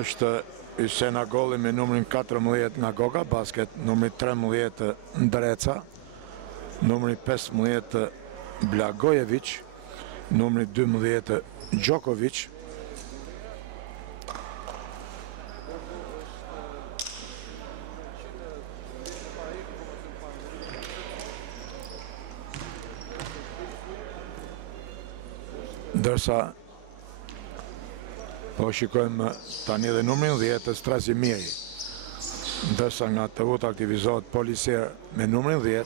është Hysena Golli me numrin 14 nga Goga Basket, numri 13 Ndreca, numri 15 Blagojević, numri 12 Djoković, ndërsa po shikojmë tani edhe numrin 10 Strazimiri, ndërsa nga Teuta aktivizohet Polisier me numrin 10,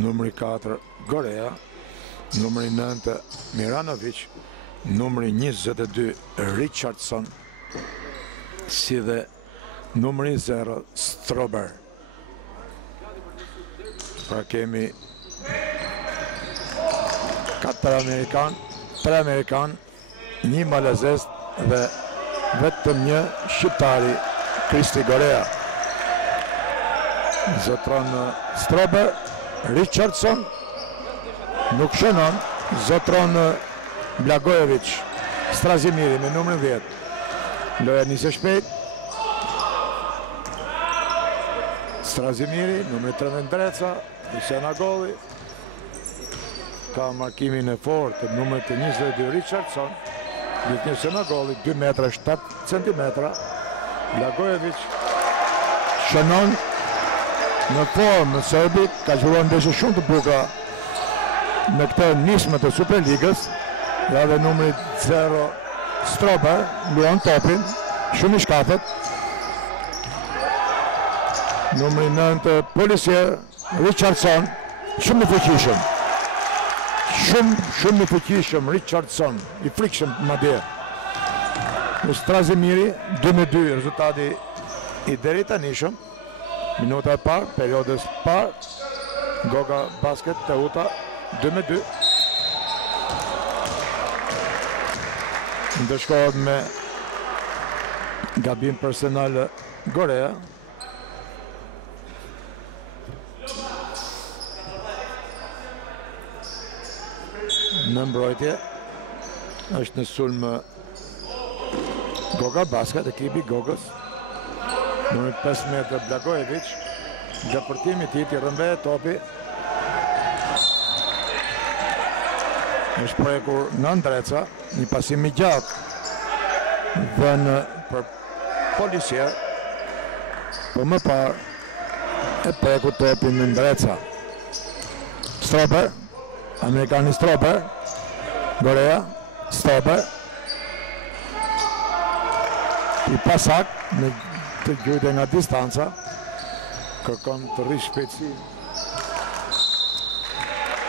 numri 4 Gorea, numri 9 Miranović, numri 22 Richardson, si dhe numri 0 Strober. Pra kemi 4 Amerikan, 3 Amerikan, 1 malazes dhe vetëm një shqiptari, Kristi Gorea. Zotron Strober, Richardson, nuk shënon, zotron Blagojević, Strazimiri me numrin 10. Loja nisë shpejt. Strazimiri, numri 13 Ndreca, Hysena Golli, ka markimin e fort të numrit të 22 Richardson, Hysena Golli 2 metra 7 centimetra, Blagojević shënon në formë në Serbi, ka zhvilluar ndeshje shumë të bukura me këtë nismë të Superligës, ja dhe numri 0 Strober luan topin, shumë i shkafët. Numri 9 Polisier Richardson, shumë i fuqishëm. Shumë i fuqishëm Richardson, i frikshëm madje. Strazimiri 2-2 rezultati i deri tanishëm. Minuta e parë, periodës parë, Goga Basket Teuta 2-2. Ndëshkohet me gabim personal Gorea. Në mbrojtje është në sulm Goga Basket, ekipi Gogës. Numri 15 Blagojević, depërtimi i tij i rëmbëhet topi. Është prekur në Ndreca, një pasim i gjatë dhënë për Polisier, po më parë e prekur topin në Ndreca. Strober, Amerikani Strober, Gorea, Strober, i pasak në të gjujtë nga distanca, kërkon të rrish shpejtësi.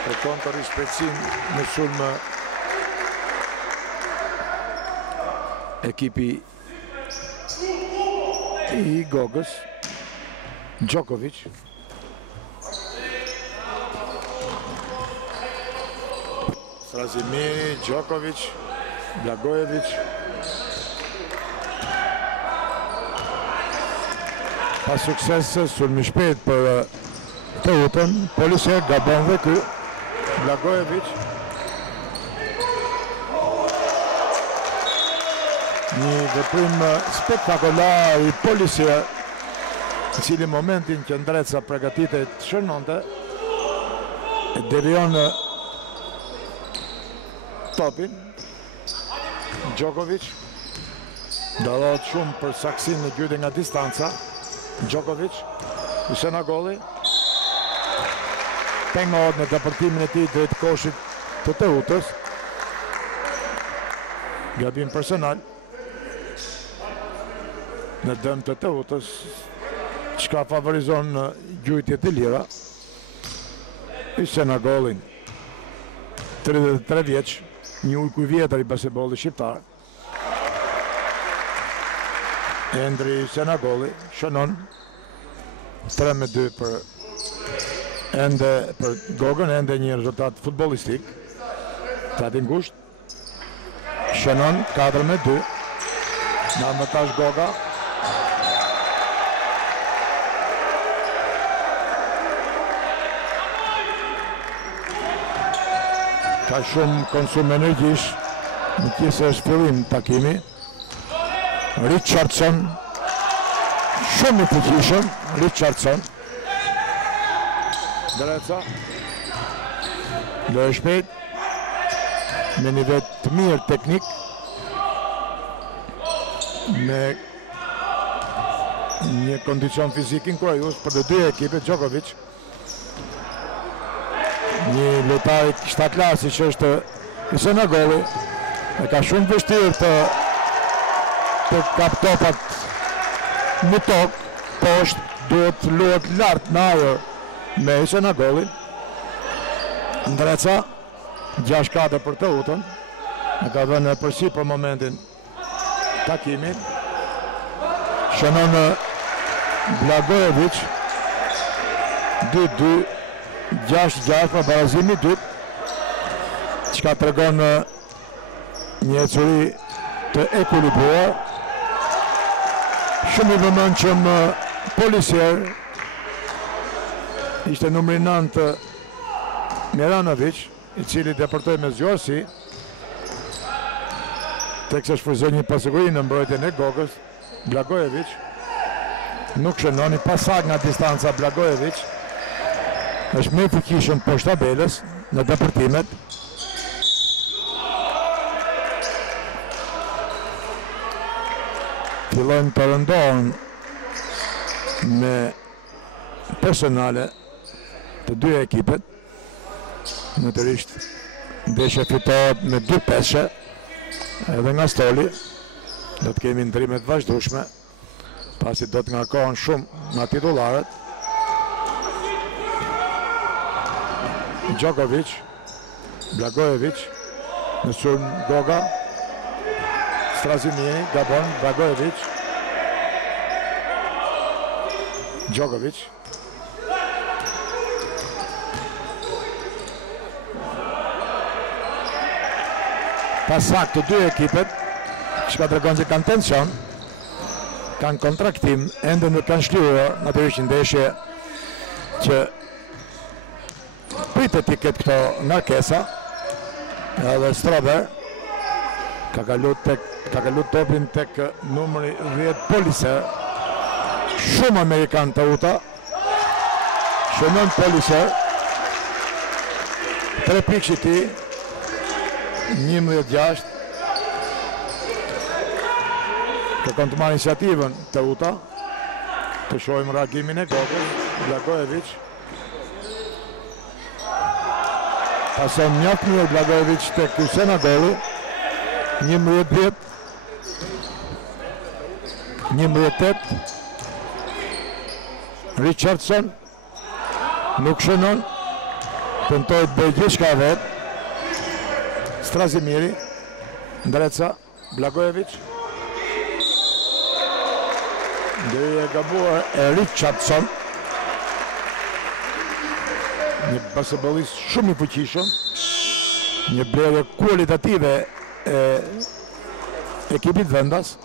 Kërkon të rrish shpejtësi në sulm ekipi i Gogës, Djoković. Strazimiri, Djoković, Blagojević. Pa sukses sulmi shpejt për Teutën, Polisier gabon dhe ky, Blagojević. Një veprim spektakolar i Polisier, i cili momentin që Ndreca përgatitet të shënonte, devion topin. Djoković dallohet shumë për saksin në gjytje nga distanca. Djoković, Hysena Golli pengohet në depërtimin e tij drejt koshit të Teutës. Gabim personal në dëm të Teutës, çka favorizon në gjytjet e lira. Hysena Golli, 33 vjeç, një ujku i vjetër i basketbollit shqiptar. Endri Hysena Golli shënon 3-2 për Gogën, ende një rezultat futbollistik. Tati ngusht shënon 4-2. Në avantazh Goga. Ka shumë konsum energjish, në pjesë është fillim takimi. Richardson, shumë i fuqishëm, Richardson. Dreca, lojë shpejt, me nivel të mirë teknik, me një kondicion fizik inkurajues për të dy ekipet. Djokovic, një lojtar i shtatlasi që është Isenagoli, e ka shumë vështirë të kap topat në tokë, poshtë duhet të luhet lart në ajër me Isenagolin. Ndreca 6-4 për të utën, e ka dhënë përsi për momentin takimin. Shënon Blagojevic 2-2, 6-6 për barazimi 2, çka tregon një ecuri të ekuilibruar. Shumë i vëmendshëm policier ishte numri 9 Miranovic, i cili deportoi me zgjuarsi, teksa shfryzoi një pasiguri në mbrojtjen e Gogës. Blagojevic nuk shënon, i pasak nga distanca. Blagojevic është më i fuqishëm poshtë tabelës në deportimet. Fillojnë të rëndohen me personale të dy ekipet. Natyrisht ndeshja fitohet me 2 peshe edhe nga stoli. Do të kemi ndrime të vazhdueshme, pasi do të ngarkohen shumë nga titullarët. Djokovic, Blagojevic, në sulm Goga, Strazimiri, gabon, Blagojevic, Djokovic. Pasak të dy ekipet, që ka tregon që kanë tension, kanë kontraktim, ende nuk kanë shlyuar, natyrisht ndeshje që pritet i ketë këto ngarkesa. Edhe Strober ka kalu topin tek numri 10 Policer, shumë Amerikan të uta, shënon Policer, 3 pikë që ti, 11-6, kërkon të marrë iniciativën të uta, të shohim reagimin e Gogës. Blagojevic pason mjaft mirë Blagojevic tek Isenagoli, 11-10, 11-8. Richardson nuk shënon, tentoi të bëjë gjithçka vetë. Strazimiri, Ndreca, Blagojevic, ndërhyrje e gabuar e Richardson, një basketbollist shumë i fuqishëm, një blerje kualitative e ekipit vendas.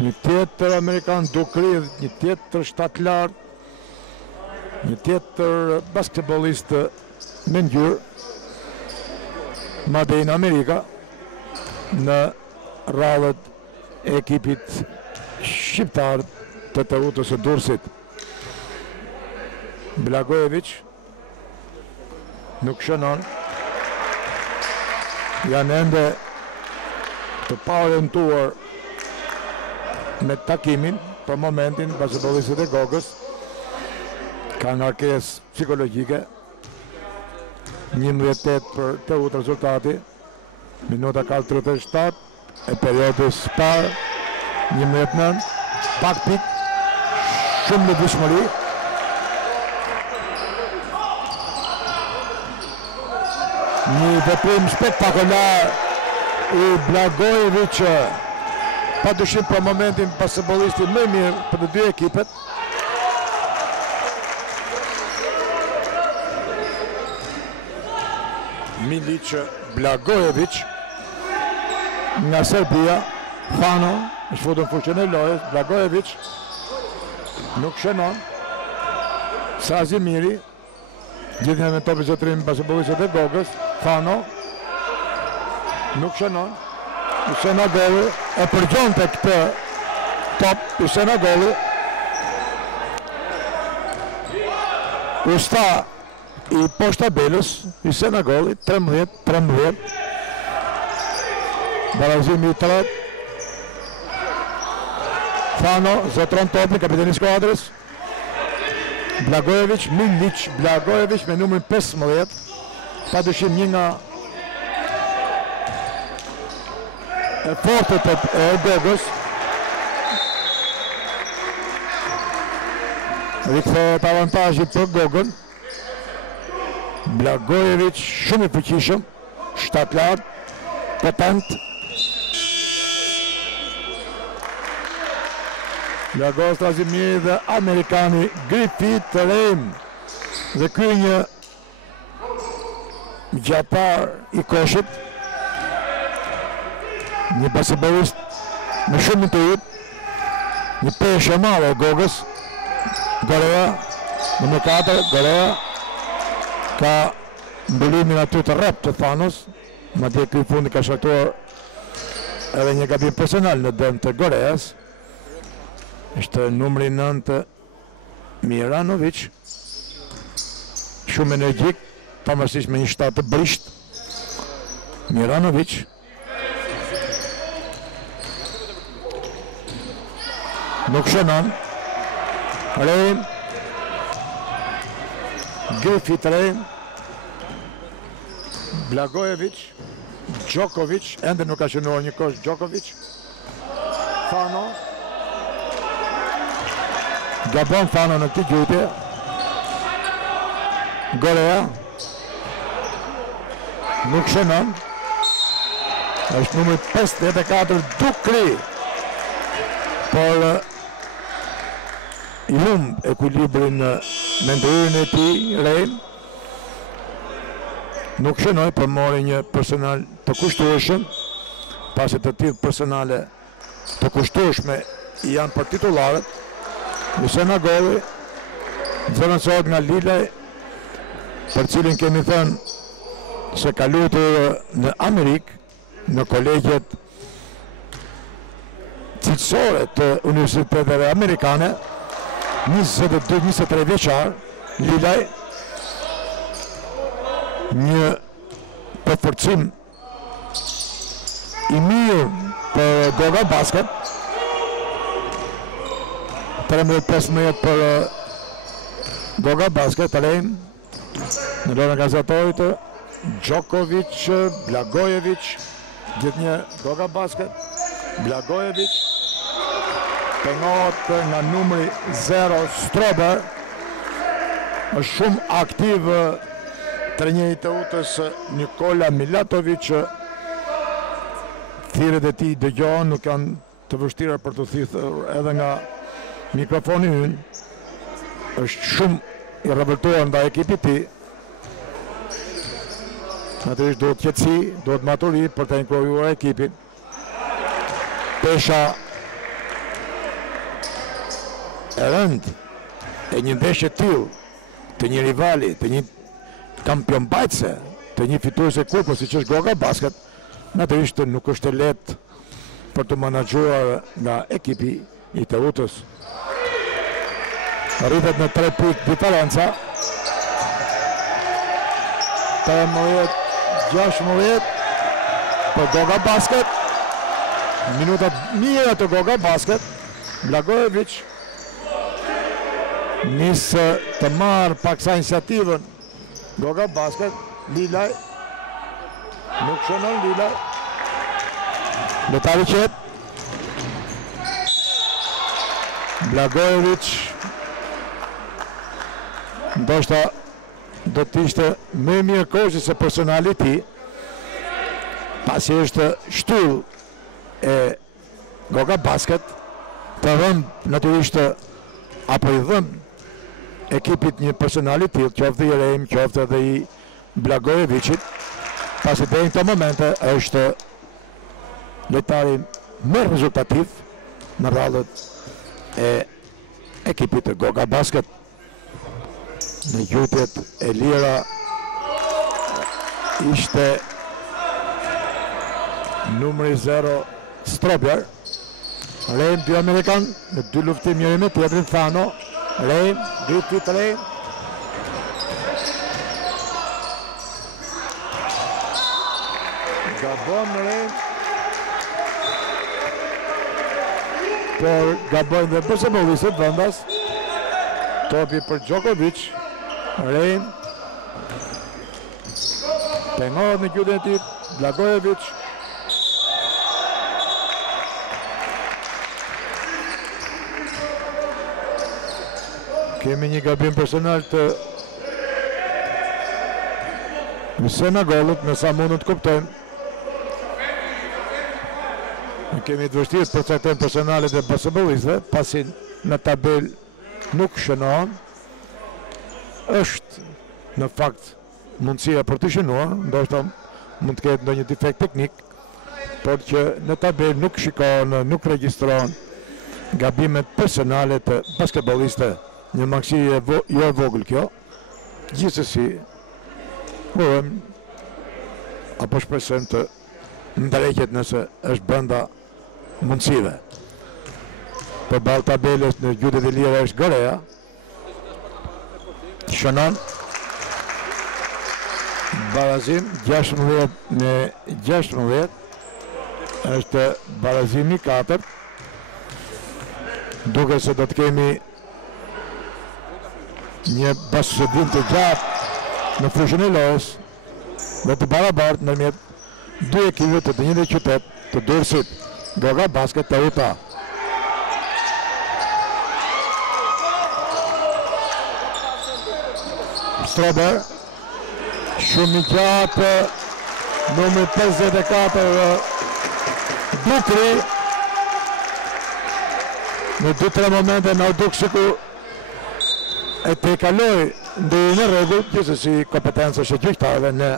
Një tjetër Amerikan dukridh, një tjetër shtatlar, një tjetër basketbollist me ngjyrë, madje në Amerika, në rallët e ekipit shqiptar të Teutës së Durrësit. Blagojevic nuk shënon, janë ende të paorientuar me takimin për momentin. Basketbollistët e Gogës kanë ngarkesë psikologjike. 11-8 për Teutë rezultati, minuta 4:37 e periodës parë. 11-9, pak pik, shumë lëvishmëri. Një veprim spektakolar i Blagojevic, pa dyshim për momentin basketbollisti më i mirë për të dy ekipet. Milic Blagojevic nga Serbia, Fano është futur në fushën e lojës. Blagojevic nuk shënon. Strazimiri, gjithnjë me topi zotrim basketbollistët e Gogës. Fano nuk shënon. Senagoli e përgjonte këtë top i Senagoli. Usta i poshtabelës i Senagoli 13-13. Barazimi i tret. Fano zotron topin, kapiteni i skuadrës. Blagojevic, Milic Blagojevic me numrin 15. Pa dyshim një nga e fortet e Gogës. Rikthehet avantazhi për Gogën. Blagojevic shumë i fuqishëm, shtatlar, potent. Lagos Trazimiri dhe Amerikani Griffith Reim. Dhe ky një gjatar i koshit, një basketbolist me shumë intuit, një peshë e madhe e Gogës. Gorea, nëmër 4, Gorea ka mbulimin aty të rrep të Thanos, madje ky fundi ka shkaktuar edhe një gabim personal në dëm të Goreas. Është numri 9 Miranovic, shumë energjik, pavarësisht me një shtat të brisht. Miranovic. Nuk shënon. Reim. Griffith Reim. Blagojevic. Djokovic, ende nuk ka shënuar një kosh Djokovic. Fano. Gabon Fano në këtë gjujtje. Gorea. Nuk shënon. Është numri 54 Dukri. Por i humb ekuilibrin me ndërin e tij Reim. Nuk shënoi, për mori një personal të kushtueshëm, pasi të tillë personale të kushtueshme janë për titullarët. Senagoli diferencohet nga Lilaj, për cilin kemi thënë se ka luajtur në Amerikë, në kolegjet cilësore të universiteteve amerikane, 22-23 vjeçar. Lilaj, një përforcim i mirë për Goga Basket. 13-15 për Goga Basket. Reim në lorën e organizatorit, Djokovic, Blagojevic, gjithë një Goga Basket. Blagojevic pengohet nga numri 0 Strober. Është shumë aktiv trajneri të utës Nikola Milatovic. Thirrjet e tij dëgjohen, nuk janë të vështira për të thithur edhe nga mikrofoni ynë. Është shumë i revoltuar ndaj ekipit të tij. Natyrisht duhet qetësi, duhet maturi për të inkuruar ekipin. Pesha e rënd e një ndeshje të tillë, të një rivali, të një kampion bajtëse, të një fitues e kupës siç është Goga Basket, natyrisht nuk është e lehtë për të menaxhuar nga ekipi i Teutës. Rritet në 3 pikë diferenca. 13-16 për Goga Basket. Minutat mira të Goga Basket. Blagojevic nisë të marrë paksa iniciativën. Goga Basket, Lilaj. Nuk shënon Lilaj. Lotari qet. Blagojevic ndoshta do të ishte më mirë koçi se personali i tij, pasi është shtyllë e Goga Basket, të dhënë natyrisht apo i dhënë ekipit një personali i tillë, qoftë i Reim, qoftë edhe i Blagojevicit, pasi deri në këto momente është lojtari më rezultativ në rradhët e ekipit të Goga Basket. Në gjutjet e lira ishte numri 0 Strobjer. Reim dy Amerikan në 2 luftim njëri me tjetrin. Fano, Reim, driti të Reim. Gabon Reim. Por gabojnë dhe basketbollistët vendas. Topi për Djokovic. Reim. Pengohet në gjydën e tij Blagojevic. Kemi një gabim personal të Senegalit, me sa mundën të kuptojmë. Kemi të vështirë të përcaktojmë personalet e basketbollistëve, pasi në tabel nuk shënohen. Është në fakt mundësia për të shënuar, ndoshta mund të ketë ndonjë defekt teknik, por që në tabel nuk shikohen, nuk regjistrohen gabimet personale të basketbollistëve. Një maksi jo e vogël kjo. Gjithsesi, apo shpresojmë të ndrejqet nëse është brenda mundësive. Përballë tabelës në gjytet e lira është Korea. Shënon. Barazim 16-16. Është barazimi 4. Duke se do të kemi një bashkëdim të gjatë në fushën e lojës dhe të barabartë ndërmjet dy ekipeve të njëjtë qytet të Durrësit, Goga Basket të Uta. Strobjer, shumë i gjatë, numri 54 Dukri. Në 2-3 momente në duk sikur e te kaloi ndërhyrjen e rregullt, gjithsesi kompetenca e gjyqtarëve ne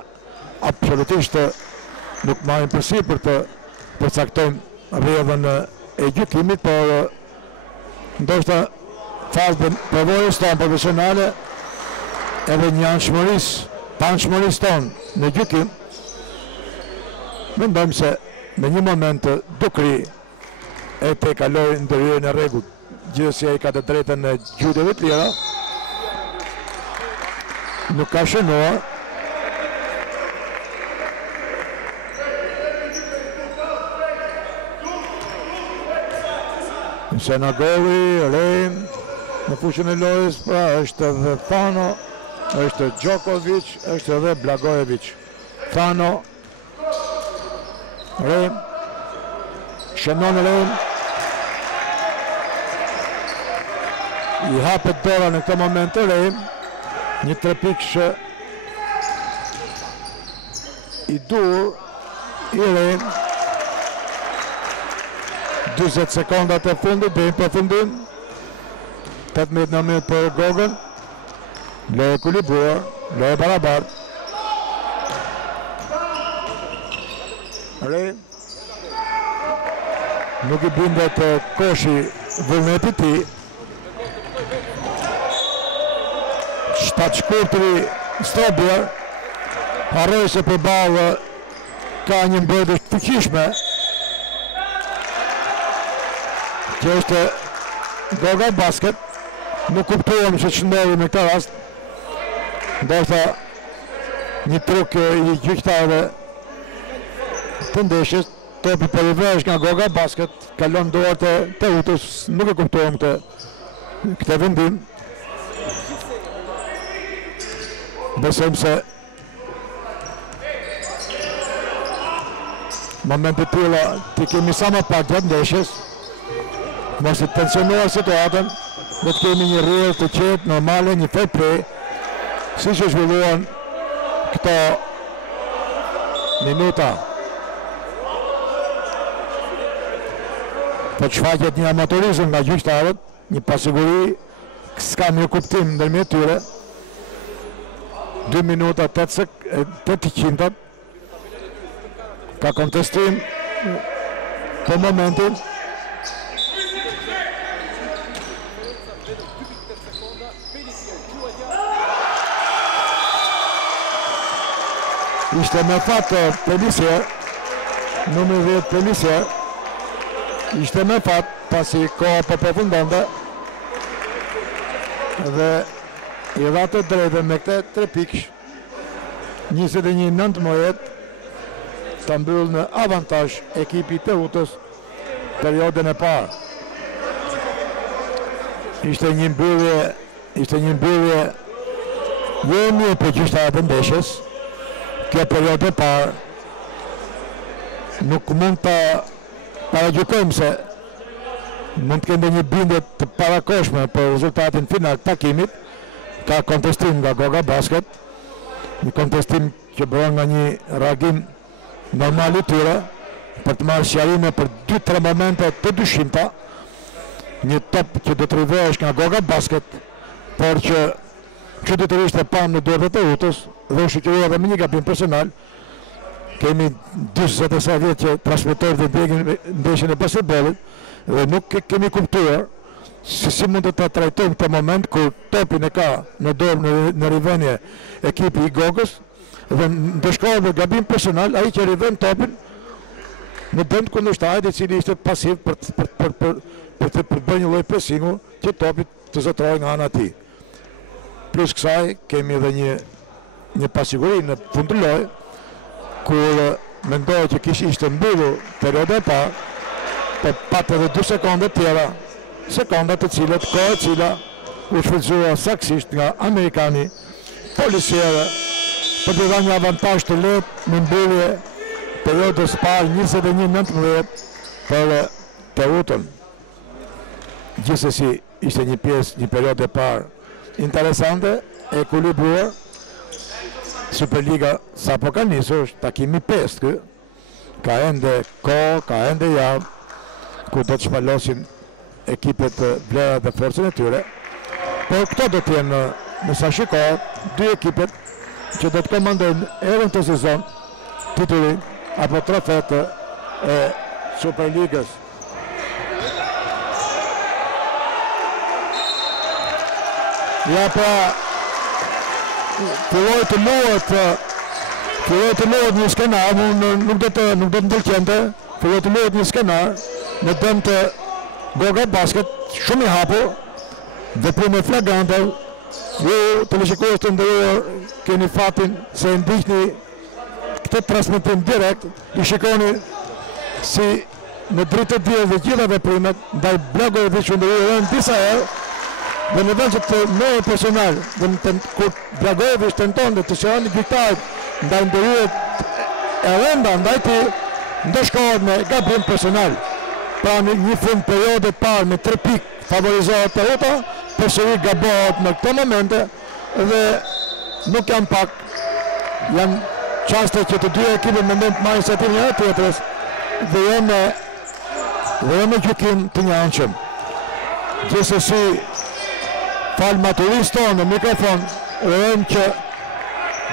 absolutisht nuk marrim përsipër të përcaktojmë rrjedhën e gjykimit, por ndoshta fazën përvojës tonë profesionale edhe një anshmërisë tonë në gjykim, mendojmë se në një moment Dukri e te kaloi ndërhyrjen e rregullt. Gjithsesi ai ka të drejtën në gjyqeve të tjera. Nuk ka shënuar. Senagoli, Reim, në fushën e lojës, pra është edhe Fano, është Djokovic, është edhe Blagojevic. Fano, Reim, shënon Reim. I hapet dora në këtë moment të Reim. Një trepiksh i dur i Reim. 20 sekondat e fundit deri në përfundim. 18-19 për Gogën. Lojë ekuilibruar, lojë barabartë. Reim nuk i bindet koshi vullnetit të tij. Shtatshkurtri Strobjer harroi se përballë ka një mbrojtje të fuqishme. Që është Goga Basket. Nuk kuptuam se ç'ndodhi në këtë rast. Ndoshta një truk i gjyqtarëve të ndeshjes, topi po i vesh nga Goga Basket, kalon dorë të Utës, nuk e kuptuam këtë vendim. Besojmë se momente të tilla ti kemi sa më pak gjatë ndeshjes, mos të tensionuar situatën, do të kemi një rrjedhë të qetë, normale, një fair play, siç u zhvilluan këto minuta. Po shfaqet një amatorizëm nga gjyqtarët, një pasiguri, s'ka një kuptim ndërmjet tyre. 2 minuta 800 ka kontestim për momentin. Ishte me fatë Pellissier, numri 10 Pelisier ishte me fat pasi koha po përfundonte dhe i dha të drejtën me këte 3 pikësh 21-19 të mbyll në avantazh ekipi të Utës periodën e parë. Ishte një mbyllje jo e mirë për gjyqtarët e ndeshjes. Kjo periodë e parë nuk mund të paragjykojmë se mund të kende një bindje të parakoshme për rezultatin final të takimit. Ka kontestim nga Goga Basket, një kontestim që bëron nga një reagim normal i tyre për të marrë sqarime për 2-3 momente të dyshimta. Një top që do të rivehesh nga Goga Basket, por që çuditërisht e pam në dorët e Utës dhe u shoqëruar me një gabim personal. Kemi 47 vjet që transmetojmë dhe ndjekim ndeshjen e basketbollit dhe nuk kemi kuptuar si mund të ta trajtojmë këtë moment kur topin e ka në dorë në rivendje ekipi i Gogës dhe ndeshkohet me gabim personal ai që riven topin në dënd kundërshtarit i cili ishte pasiv për të bërë një lloj presingu që topi të zotrohej nga ana e tij. Plus kësaj kemi edhe një pasiguri në fund të lojë kur mendoj që ishte mbyllur perioda e parë, po patë edhe 2 sekonda tjera, sekonda të cilët kohë e cila u shfrytëzua saktësisht nga amerikani policiere për të dhënë një avantazh të lehtë në mbyllje periodës parë 21-19 për të Utën. Gjithsesi ishte një periodë e parë interesante, e ekuilibruar. Superliga sapo ka nisur, takimi 5 kë, ka ende kohë, ka ende javë, ku do të shpalosin ekipet vlerat dhe forcën e tyre. Por këto do të jenë në sa shikohet 2 ekipet që do të komandojnë edhe në të sezon titullin apo trofet e Superligës. Ja pra filloi të luhet një skenar, nuk do të ndërqente, filloi të luhet një skenar në dëm të Goga Basket, shumë i hapur, veprime flagrante. Ju televizionistë të nderuar keni fatin se ndiqni këtë transmetim direkt, i shikoni si në dritë të diell dhe gjitha veprimet ndaj Blagojevic që ndërruan disa herë. Dhe në vend që të merret personal, kur Blagojevic tentonte të shërojë gjyqtarit ndaj ndërhyjet e rënda ndaj tij, ndeshkohet me gabim personal. Pra në një fund periode parë me 3 pikë favorizohet Uta, përsëri gabohet në këto momente dhe nuk janë pak. Janë çaste që të dy ekipet mendojnë të marrin iniciativën e tjetrës dhe jo me gjykim të njëanshëm. Gjithsesi fal maturisë tonë në mikrofon, rëmë që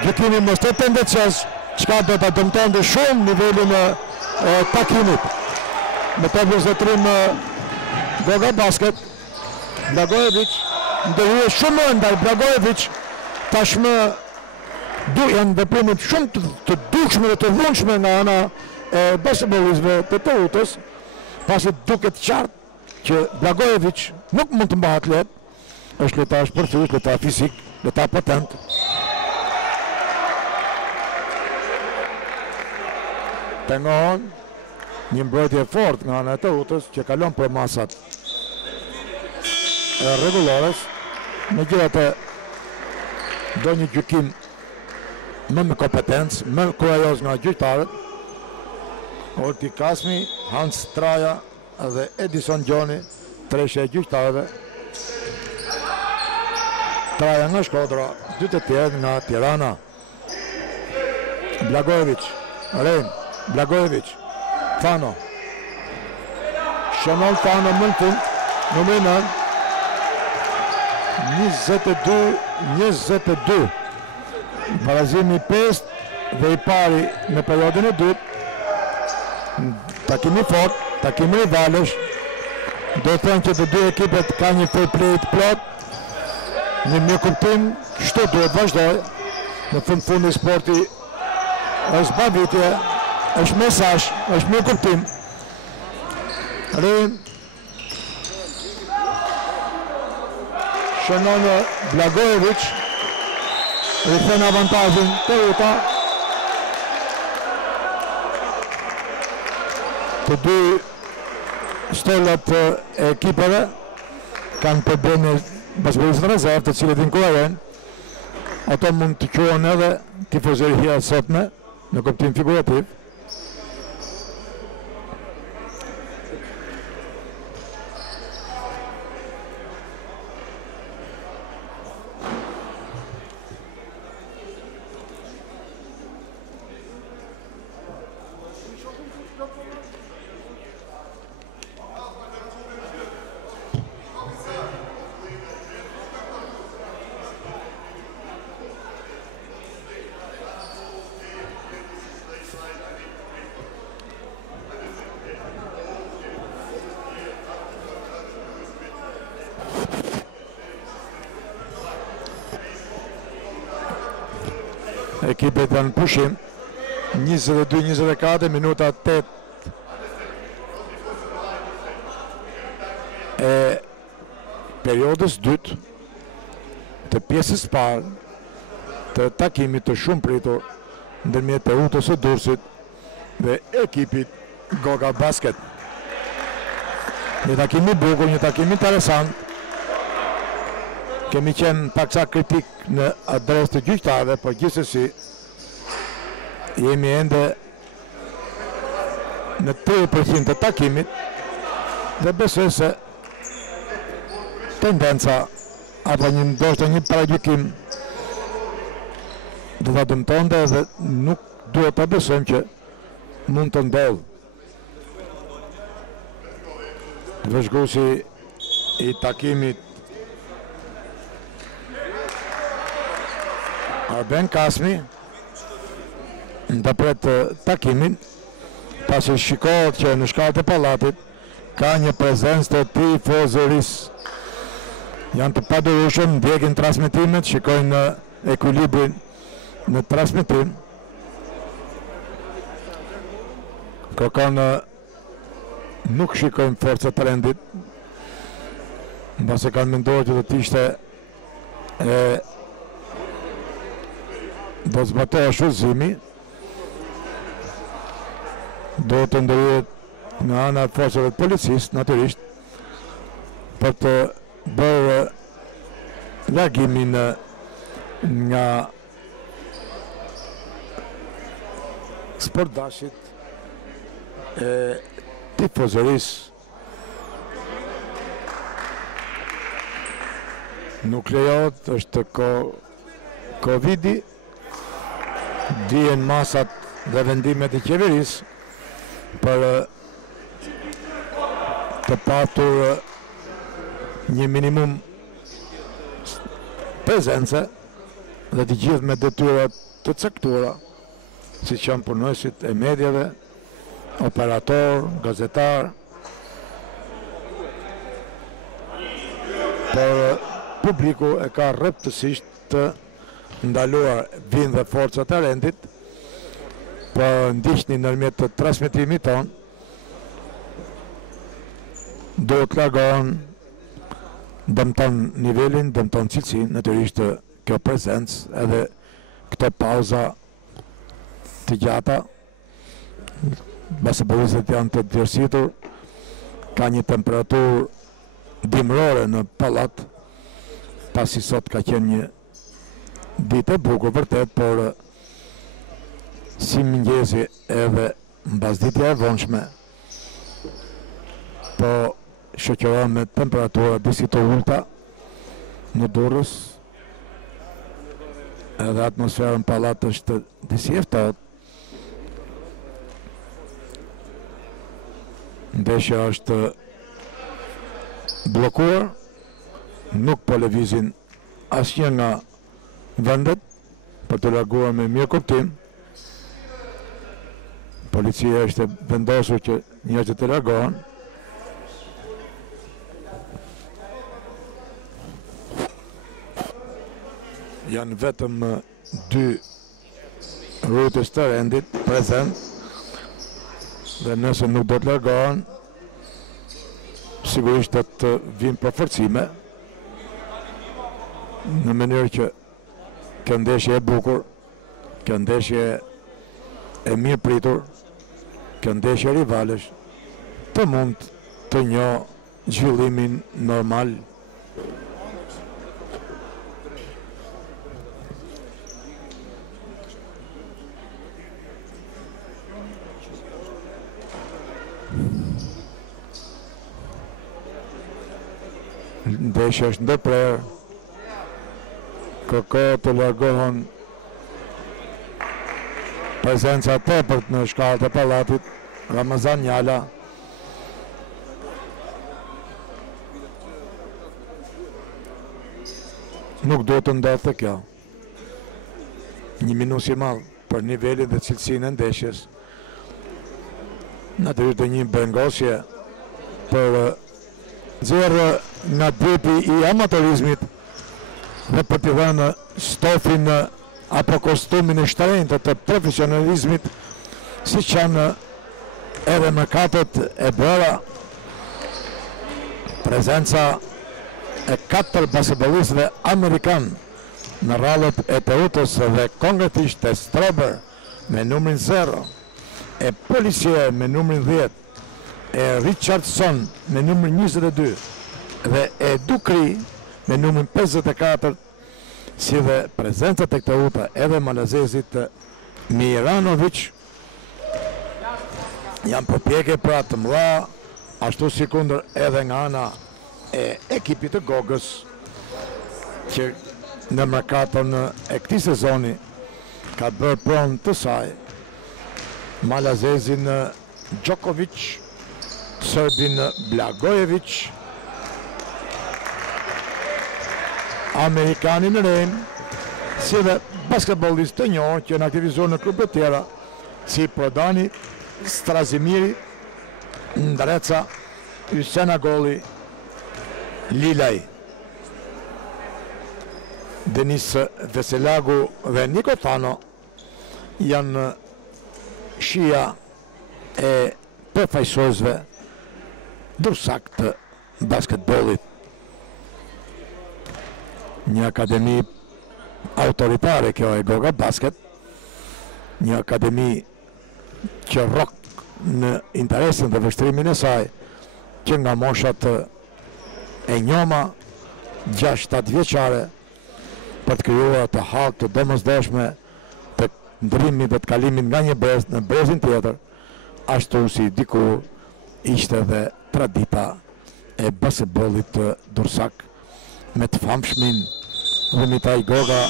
gjykimi mos të tendencios, çka do ta dëmtonte shumë nivelin e takimit. Me të vëzëtrim Goga Basket, Blagojevic, ndërhyje shumë ndaj Blagojevic, tashmë janë veprimet shumë të dukshme dhe të vundshme nga ana e basketbollistëve të Utës, pasi duket qartë që Blagojevic nuk mund të mbahet lehtë. Është lojtar sportiv, lojtar fizik, lojtar potent. Pengohen një mbrojtje fort nga ana e Utës që kalon për masat e rregullores. Megjithatë do një gjykim më me kompetencë, më kurajoz nga gjyqtarët. Orti Kasmi, Hans Traja dhe Edison Gjoni, treshë e gjyqtarëve. Traja nga Shkodra, 2 të tjerë nga Tirana. Blagojevic, Ren, Blagojevic, Fano. Shënon Fano më në fund, numri 9. 22-22. Barazimi 5 dhe i pari në periodën e dytë. Takimi fort, takimi i valësh. Do të thënë që të dy ekipet ka një fair play të plot. Një mirë kuptim, kështu duhet vazhdoj. Në fundi sporti është bavitje, është mesazh, është me kuptim. Rin shënon Blagojevic, rikëthen avantazhin të Uta. Të dy stollat e ekipeve kanë përbërë baseballistët rezervë, të cilët inkurajojnë. Ato mund të quhen edhe tifozëria e sotme në kuptim figurativ. Ekipet janë pushim 22-24 minuta 8 e periodës dytë të pjesës parë të takimit të shumë pritur ndërmjet e Utës së Durrësit dhe ekipit Goga Basket. Një takim i bukur, një takim interesant. Kemi qenë paksa kritik në adres të gjyqtarëve, por gjithsesi jemi ende në 3% të takimit dhe besoj se tendenca apo ndoshta një paragjykim do ta dëmtonte dhe nuk duhet ta besojmë që mund të ndodhë. Vëzhguesi i takimit Arben Kasmi ndërpret takimin, pasi shikohet që në shkallët e pallatit ka një prezencë të tifozërisë. Janë të padurueshëm, ndjekin transmetimet, shikojnë ekuilibrin në transmetim. Kërkon nuk shikojnë forcat të rendit, mbase kanë menduar që do të ishte do të zbatohej shuzimi, do të ndërhyet nga ana e forcave të policisë, natyrisht, për të bërë largimin nga sportdashit e tifozërisë. Nuk lejohet, është Covidi, dihen masat dhe vendimet e qeverisë për të patur një minimum prezence dhe të gjithë me detyra të caktuara, siç janë punonësit e mediave, operator, gazetar. Por publiku e ka rreptësisht të ndaluar vinë dhe forcat e rendit, për ndiqni nërmjet të transmetimit ton, do të largohen, dëmton nivelin, dëmton cilësinë, natyrisht kjo prezencë edhe këto pauza të gjata, baseballistët janë të dërsitur, ka një temperaturë dimrore në pallat, pasi sot ka qenë një ditë e bukur vërtet, por si mëngjesi edhe mbasdiktja e vonshme, po shoqërohen me temperatura disi të ulta në Durrës, edhe atmosfera në pallat është disi e ftohtë. Ndeshja është bllokuar, nuk po lëvizin asnjë nga vendet për të larguar me mirë kuptim. Policia është vendosur që njerëzit të largohen. Janë vetëm 2 rrugës të rendit prezent, Dhe nëse nuk do të largohen, sigurisht do të vinë përforcime në mënyrë që kjo ndeshje e bukur, kjo ndeshje e mirë pritur, kjo ndeshje rivalesh të mund të njohë zhvillimin normal. Ndeshja është ndërprerë, kërkohet të largohen prezenca tepërt në shkallët e pallatit. Ramazan Njala nuk duhet të ndodhte kjo. Një minus i madh për nivelin dhe cilësinë e ndeshjes. Natyrisht dhe një brengosje për nxjerrë nga depi i amatorizmit dhe për t'i dhënë stofin apo kostumin e shtrenjtë të profesionalizmit, siç janë edhe mëkatet e bëra. Prezenca e 4 basketbollistëve amerikan në rallët e Teutës dhe konkretisht e Strober me numrin 0, e Policier me numrin 10, e Richardson me numrin 22 dhe e Dukri me numrin 54, si dhe prezencat e Teuta edhe malazezit Miranovic janë përpjekje pra të mëdha, ashtu si kundër edhe nga ana e ekipit të Gogës, që në mëkatën e këtij sezoni ka bërë pronë të saj malazezin Djokovic, Serbin Blagojevic, Amerikanin Rem, si dhe basketbollistë të njohur që janë aktivizuar në klube të tjera, si Prodani, Strazimiri, Ndreca, Ysenagoli, Lilaj, Denis Veselagu dhe Niko Thano janë shija e përfaqësuesve dursak të basketbollit. Një akademi autoritare kjo e Goga Basket, një akademi që rrok në interesin dhe vështrimin e saj, që nga moshat e njoma 6-7 vjeçare për të krijuar të hallë të domosdoshme të ndrimit dhe të kalimit nga një brez në brezin tjetër, ashtu si dikur ishte dhe tradita e basketbollit të dursak, me të famshmin Dhimitaj Goga,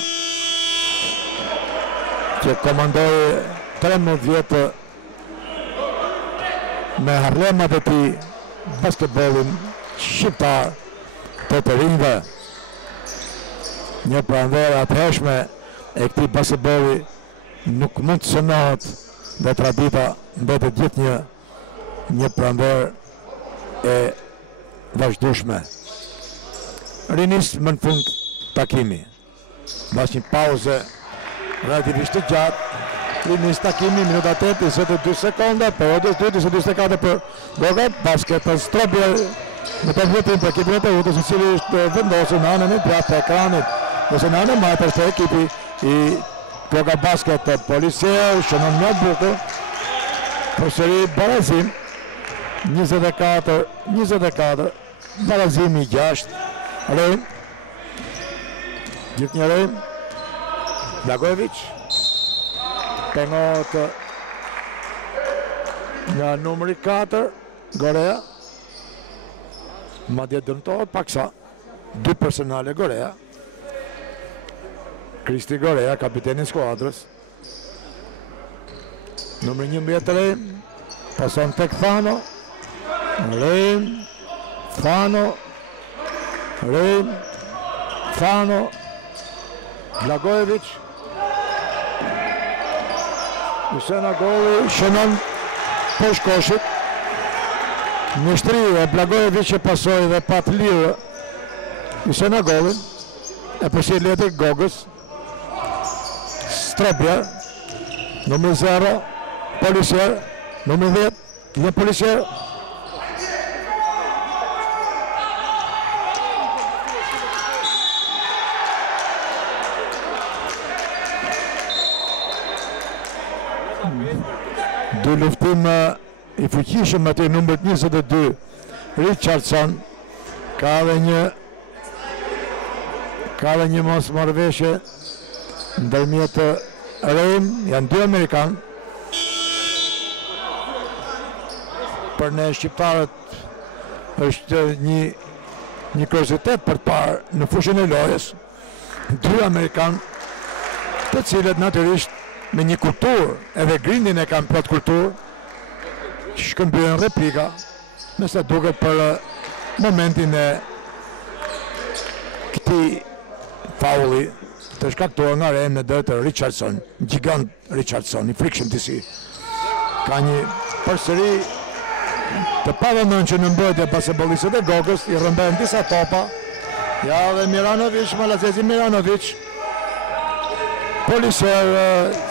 që komandoi 13 vjetë me harlemat e tij basketbollin shqiptar të të rinjve. Një pranverë atëhershme e këtij basketbolli nuk mund të shënohet dhe tradita mbetet gjithnjë një pranverë e vazhdueshme. Rinis më në fund takimi. Pas një pauze relativisht të gjatë, rinis takimi, minuta 8, 22 sekonda, periodës 2, 24 për Goga Basket, Strober në të vëtim për ekipin e Teutës, i cili është vendosur në anën e djathtë të ekranit, ose në anën majtë është ekipi i Goga Basket, Policier, shënon një bukur, përsëri barazim, 24, barazimi 6, Rejm, gjithë një Rejm, Blagojevic, pengot nga numri 4, Gorea, madje dëmtohet paksa, 2 personale Gorea, Kristi Gorea, kapiteni skuadrës, numri 11 Rejm, pason tek Thano, Rejm, Thano, Rejm, Thano, Blagojevic, Ysenagoli shënon poshtë koshit, Mishtri e Blagojevic e pasoi dhe pat lirë Ysenagolin, e përsi letë Gogës, Strebjer, numër 0, Policier, numër 10, Një policier. Dy luftim i fuqishëm aty numër 22 Richardson ka edhe një mos marrëveshje ndërmjet Reim, janë dy Amerikan. Për ne shqiptarët është një kuriozitet për të parë në fushën e lojës dy Amerikan, të cilët natyrisht me një kulturë, edhe grindin e kanë plot kulturë, shkëmbyen replika, me sa duket për momentin e këtij faulli të shkaktuar nga Reim në dorë të Richardson, gjigant Richardson, i frikshëm disi. Ka një përsëri të pavëmendshëm që në mbrojtje basketbollistët e Gogës i rrëmbën disa topa. Ja dhe Miranovic, Malazezi Miranovic, policier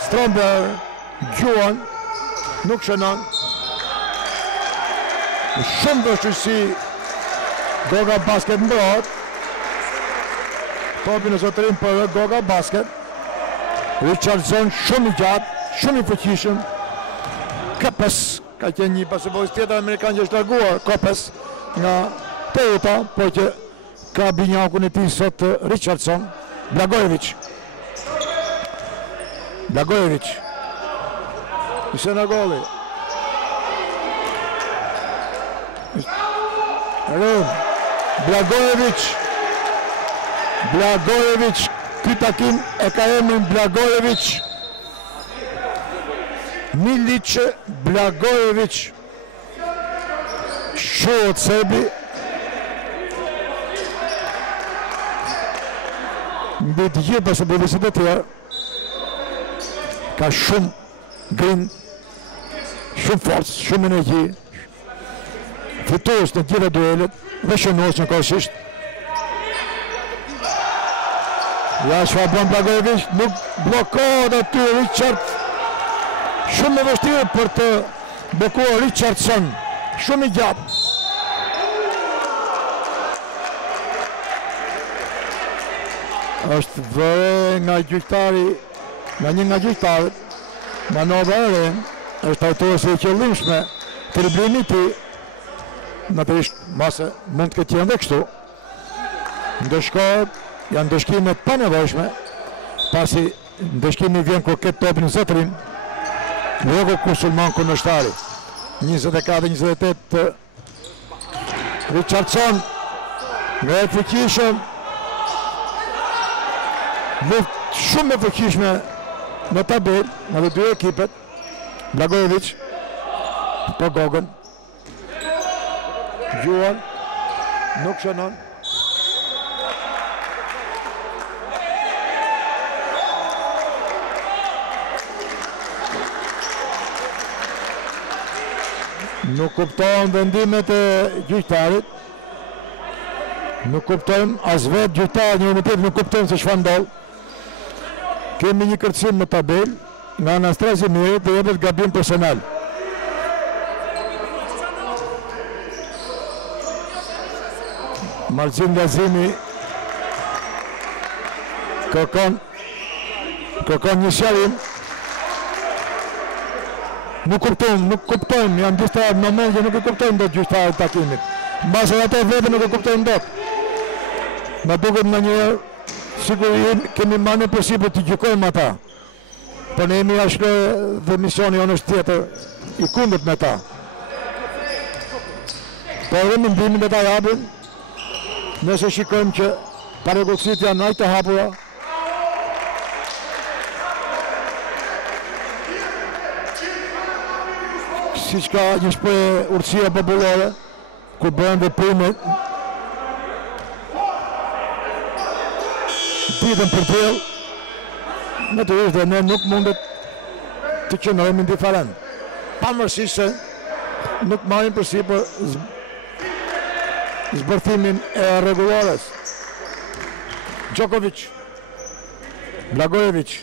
Stromberg, gjuan, nuk shënon. Shumë vështirësi Goga Basket mbrojt. Topi në zotërim për Goga Basket. Richardson shumë i gjatë, shumë i fuqishëm. Kopes ka qenë një basketbollist tjetër amerikan që është larguar, Kopes nga Toyota, por që ka binjakun e tij sot Richardson. Blagojevic. Senagoli. Reim, Blagojevic, ky takim e ka emrin Blagojevic. Milic Blagojevic. Shohët sebi. Mbi të gjithë basketbollistët e tjerë. Ka shumë grind, shumë forcë, shumë energji. Fitues në gjitha duelet dhe shënues në korsisht. Ja çfarë bën Blagojevic, nuk bllokohet aty Richard. Shumë e vështirë për të blokuar Richardson, shumë i gjatë. Është vërë nga gjyqtari, nga një nga gjyqtarët, manovra e re, është autorëse e qëllimshme të ribrimit i, natyrisht mase mund të ketë qenë dhe kështu. Ndëshkohet, janë ndëshkimet pa nevojshme, pasi ndëshkimi vjen kur ketë topin në zotërim, Logo Kusulman kundërshtari. 24-28 Richardson nga e fuqishëm, luft shumë e fuqishme në tabel, në dhe dy ekipet. Blagojevic për Gogën, gjuan, nuk shënon. Nuk kuptojnë vendimet e gjyqtarit, nuk kuptojnë as vetë gjyqtarit një motiv, nuk kuptojnë se çfarë ndodh. Kemi një kërcim në tabel nga Anastrasi Miri dhe jepet gabim personal. Marcin Lazimi kërkon një sjarim. Nuk kuptojnë, janë disa momente që nuk e kuptojnë dot gjyqtarët takimit. Mbas ato vetë nuk e kuptojnë dot. Ma duket ndonjëherë sikur kemi marrë përsipër të gjykojmë ata. Po ne jemi ashtu dhe misioni jonë është tjetër i kundërt me ta. Po edhe mendimin e ta japim, nëse shikojmë që parregullësitë janë aq të hapura. Siç ka një shprehje urtësia popullore, kur bëhen veprime ditën për tjellë, natyrisht dhe ne nuk mundet të qëndrojmë indiferent. Pavarësisht se nuk marrim përsipër zbërthimin e rregullores. Djokovic, Blagojevic,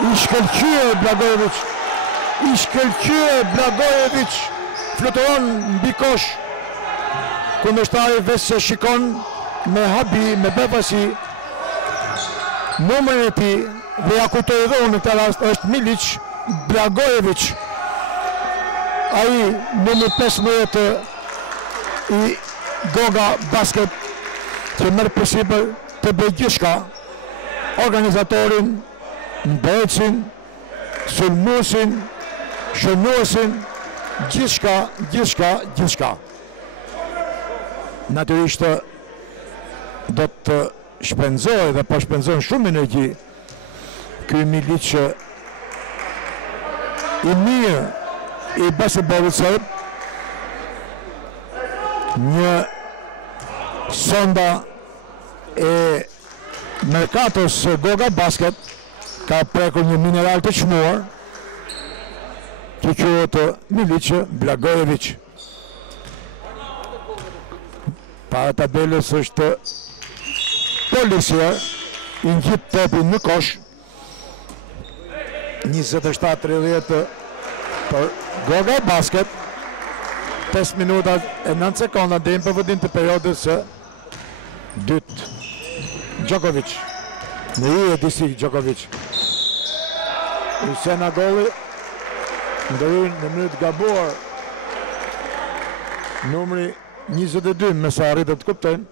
I shkëlqyer Blagojevic. I shkëlqyer Blagojevic. Fluturon mbi kosh. Kundërshtari vetë se shikon me habi, me befasi numrin e tij dhe ja kujtoi edhe unë në këtë rast është Milic Blagojevic. Ai numri 15 i Goga Basket që merr përsipër të bëjë gjithçka. Organizatorin, mbrojtësin, sulmuesin, shënuesin, gjithçka. Natyrisht do të shpenzoj dhe po shpenzon shumë energji ky Milic i mirë i basketbollit serb. Një sonda e Mercatos Goga Basket ka prekur një mineral të çmuar që quhet Milic Blagojevic. Para tabelës është Policia i ngjit topin në kosh. 27-30 për Goga Basket. 5 minuta e 9 sekonda deri në përfundim të periudhës së dytë. Djokovic. Në i e disi Djokovic. Hussein Agolli ndërhyn në mënyrë të gabuar. Numri 22 me sa arritët të kuptojnë.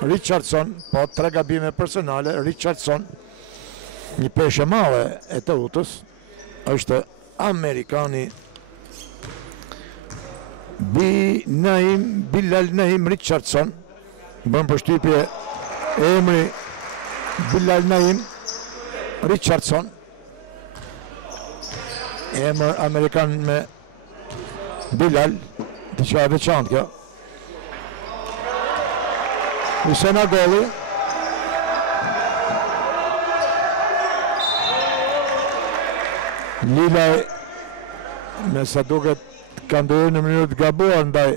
Richardson, po 3 gabime personale. Richardson, një peshë e madhe e të utës, është Amerikani Bilal Naim Richardson. Bën përshtypje emri Bilal Naim Richardson, emër Amerikan me Bilal, diçka e veçantë kjo. Hussein Agolli. Lilaj me sa duket ka ndërhyrë në mënyrë të gabuar ndaj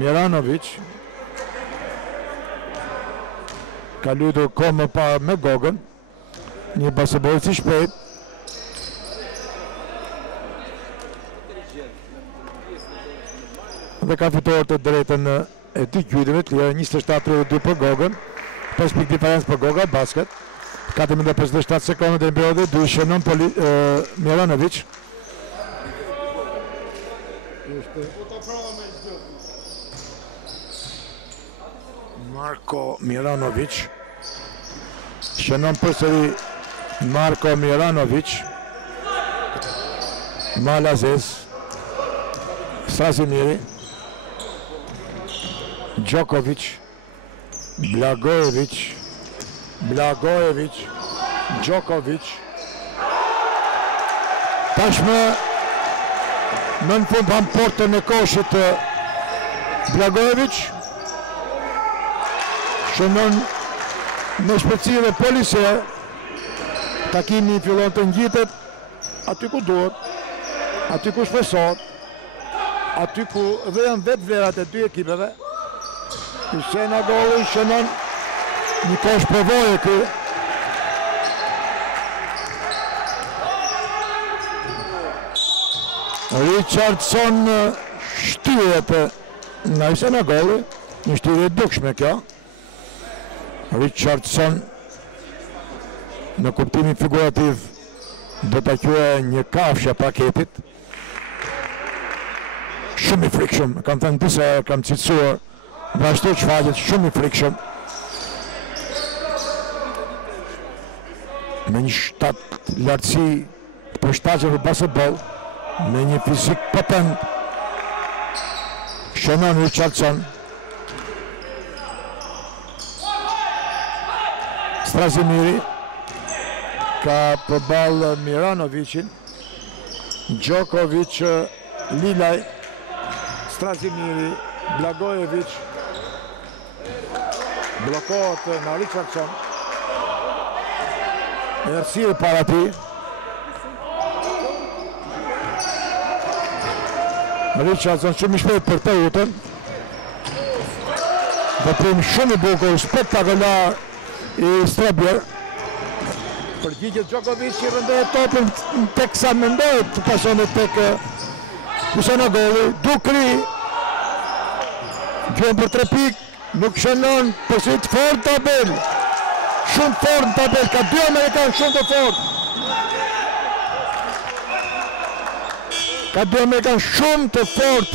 Miranovic. Ka luajtur kohë më parë me Gogën, një basketbolist i shpejt. Dhe ka fituar të drejtën e dy gjytjeve të lira, 27-32 për Gogën, 5 pikë diferencë për Goga Basket, 4:57 sekonda deri në periudhën e dytë, shënon Miranovic. Marko Miranovic. Shënon përsëri Marko Miranovic. Malazes. Strasimiri. Djokovic. Blagojevic. Djokovic. Tashmë në fund han portën e koshit Blagojevic. Shënon me shpejtësi dhe Policia. Takimi fillon të ngjitet aty ku duhet, aty ku shpresohet, aty ku dhe janë vetë vlerat e dy ekipeve. Hussein Agolli shënon një kosh përvoje kë. Richardson shtyhet nga Hussein Agolli, një shtyrje dukshme kjo. Richardson në kuptimin figurativ do ta quajë një kafshë paketit. Shumë i frikshëm, kam thënë disa herë, kam cilësuar, vazhdo që faqet shumë i frikshëm. Me një shtat lartësi për shtatëve basketball, me një fizik potent. Shënon Richardson. Strasimiri ka përballë Miranovicin. Djokovic, Lilaj, Strasimiri, Blagojevic. Blokohet nga Richardson. Errësirë para ti. Richardson shumë i shpejt për të utën. Veprim shumë i bukur, spektakolar i Strebjer. Përgjigjet Djokovic i rëndohet topin tek sa mendohet të pasonit tek Hysjanoghli, Dukri. Gjuan për 3 pikë, nuk shënon përsit fort tabel. Shumë fort në tabel, ka 2 Amerikanë shumë të fort. Ka 2 Amerikanë shumë të fort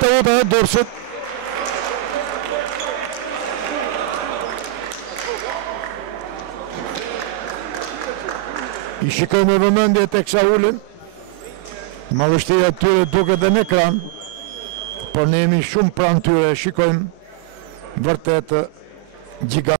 të vota e dorsit. I shikoj me vëmendje tek sa ulën. Madhështia e tyre duket edhe në ekran, por ne jemi shumë pranë tyre, shikojmë vërtet gjigant.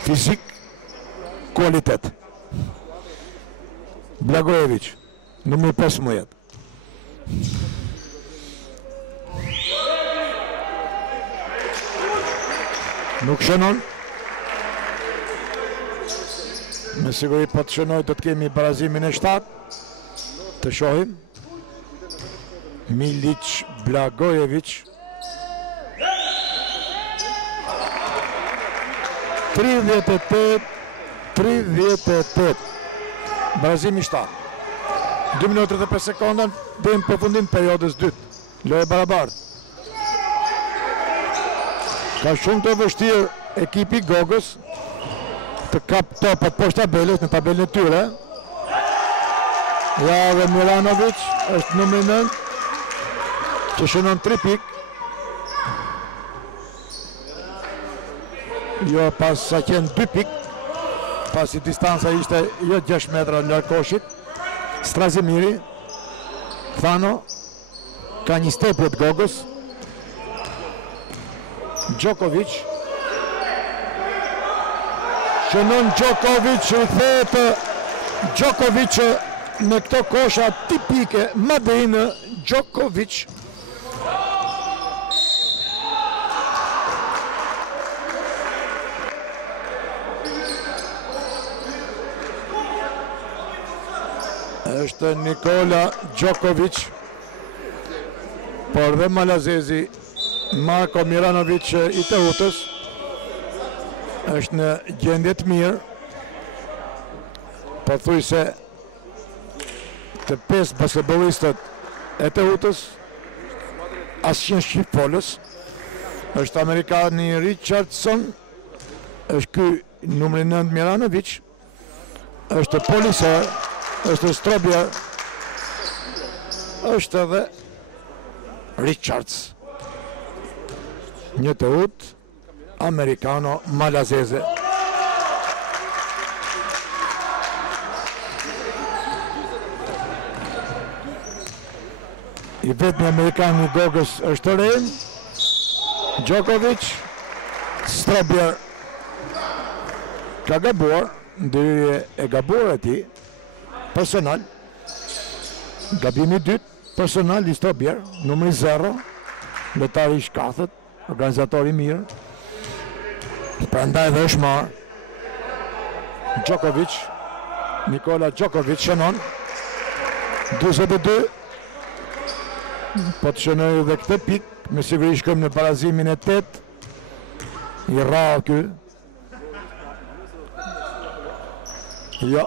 Fizik, kualitet. Blagojevic, numër 15. Nuk shënon. Me siguri po të shënoj do të kemi barazimin e 7. Të shohim. Milic Blagojevic. 38. Barazimi 7. 2 minutë 35 sekonda dhe në përfundim periodës 2. Lojë barabartë. Ka shumë të vështirë ekipi Gogës të kap topat poshtë tabelës në tabelën e tyre. Ja dhe Milanovic është numri 9 që shënon 3 pikë. Jo pas sa qenë 2 pikë, pasi distanca ishte jo 6 metra larg koshit. Strazimiri, Thano, ka një stepjet Gogës. Djokovic. Shënon Djokovic, rikthehet Djokovic me këto kosha tipike Madrinë. Djokovic. Është Nikola Djokovic, por dhe malazezi Marko Miranovic i Teutës është në gjendje të mirë. Pothuajse të 5 basketbollistët e Teutës asnjë shqip folës. Është amerikani Richardson, është ky numri 9 Miranovic, është Poliser, është Strobjer, është edhe Richards. Një të ut amerikano-malazeze. I vetëmi amerikan i gogës është Rem, Djokovic, Strawberry ka gabuar, ndërhyrje e gabuar e tij personal. Gabimi i dytë personal i Strawberry, numri 0, lojtari i shkathët, organizator i mirë. Prandaj dhe është marrë. Djokovic, Nikola Djokovic shënon 42. Po të shënoj dhe këtë pik, me siguri shkojmë në barazimin e 8. I rrallë ky. Jo.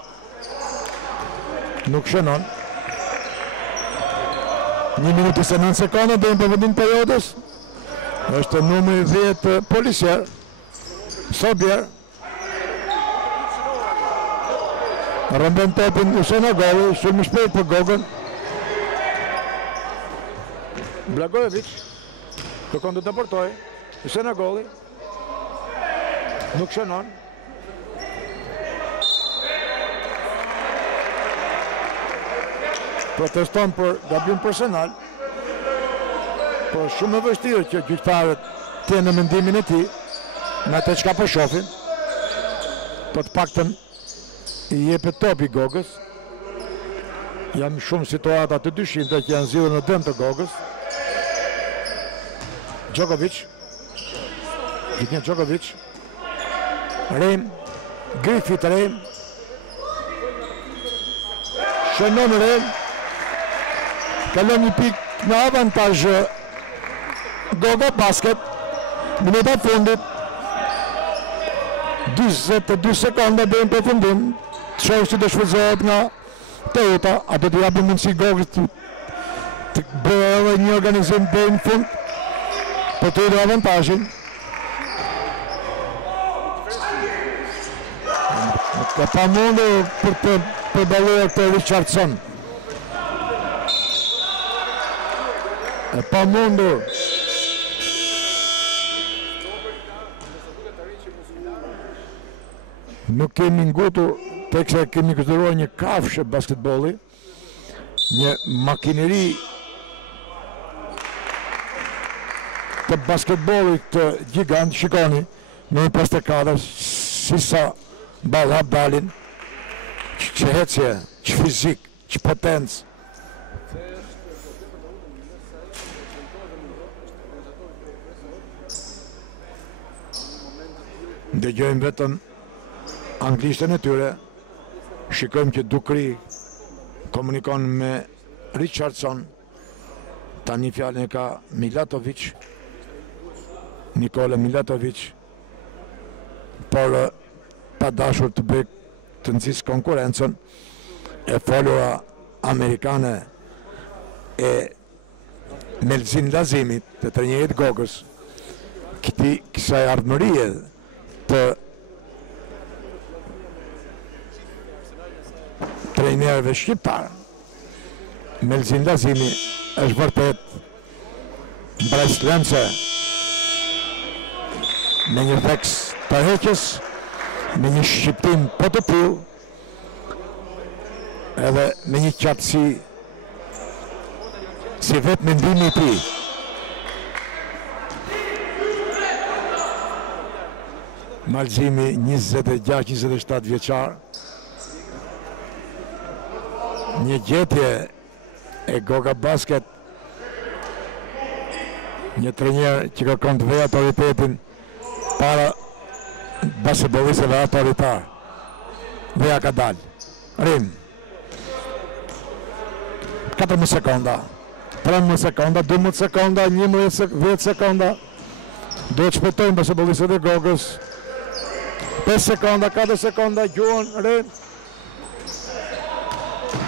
Nuk shënon. 1 minutë 29 sekonda dhe në përvendim periodës. Është numri 10 policier. Strawberry. Rëndën topin Usain Agoli, shumë shpejt për gogën. Blagojevic kërkon të deportoj. Usain Agoli nuk shënon. Proteston për gabim personal. Po shumë e vështirë që gjyqtarët të jenë në mendimin e tij, me atë çka po shohin. Po të paktën i jepet topi gogës. Janë shumë situata të dyshimta që janë zgjidhur në dëm të gogës. Djokovic. Djokovic. Rem. Griffith Rem. Shënon Rem. Kalon një pik në avantazh Goga Basket. Minuta fundit. 42 sekonda deri në përfundim. Shoh si do shfrytëzohet nga Teuta, a do t'i japim mundësi Gogës të bëjë një organizim deri në fund. Po të edhe avantazhin. Ka pa mundur për të përballuar të Richardson. E pa mundur. Nuk kemi ngutur, teksa kemi konsideruar një kafshë basketbolli, një makineri të basketbollit të gjigant. Shikoni në 54 si sa balla dalin, që hecje, që fizik, që potencë. Dëgjojmë vetëm anglishtën e tyre. Shikojmë që Dukri komunikon me Richardson. Tani fjalën e ka Milatovic. Nikola Milatovic. Por pa dashur të bëj të nxjisë konkurrencën, e folura amerikane e Melzin Lazimit, të trajnerit Gogës, kësaj ardhmërie të trajnerëve shqiptar. Melzin Lazimi është vërtet mbreslënse me një theks tërheqës, me një shqiptim po të tillë, edhe me një qartësi si vetë mendimi i tij. Malzimi 26-27 vjeçar. Një gjetje e Goga Basket, një trajner që kërkon të vejë autoritetin para basketbollistëve autoritar. Veja ka dalë. Rim. 14 sekonda, 13 sekonda, 12 sekonda, 10 sekonda. Do të shpejtojnë basketbollistët e Gogës. 5 sekonda, 4 sekonda, gjuhën Rim.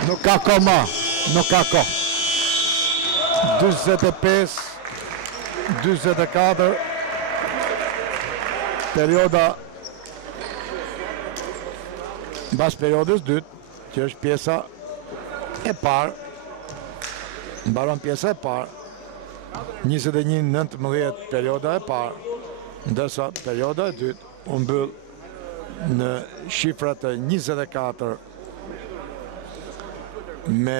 Nuk ka koma, nuk ka ko. 25, 24, perioda mbas periodës dytë, që është pjesa e parë, mbaron pjesa e parë. 21-19 perioda e parë, ndërsa perioda e dytë u mbyll në shifrat e 24 me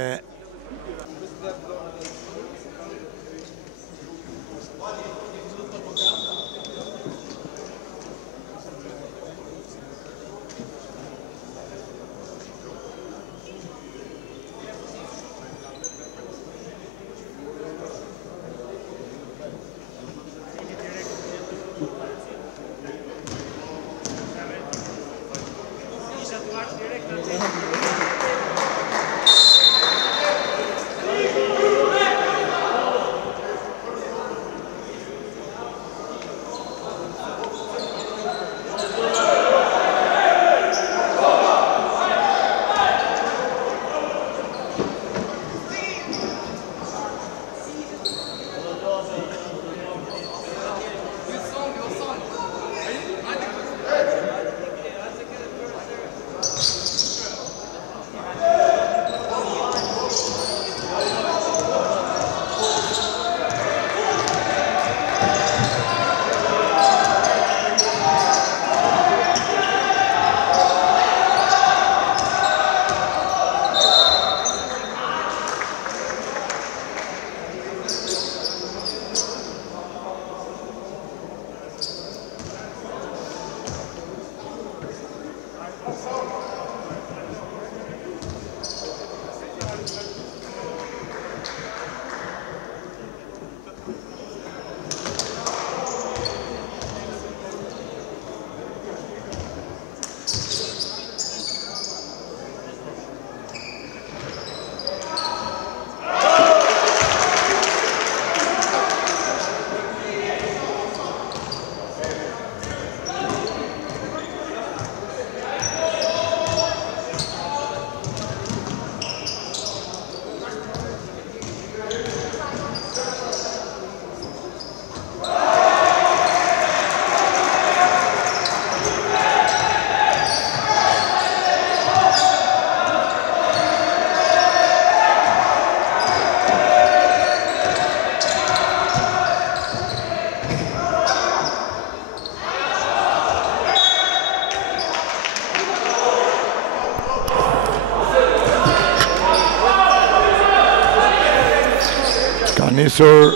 nisur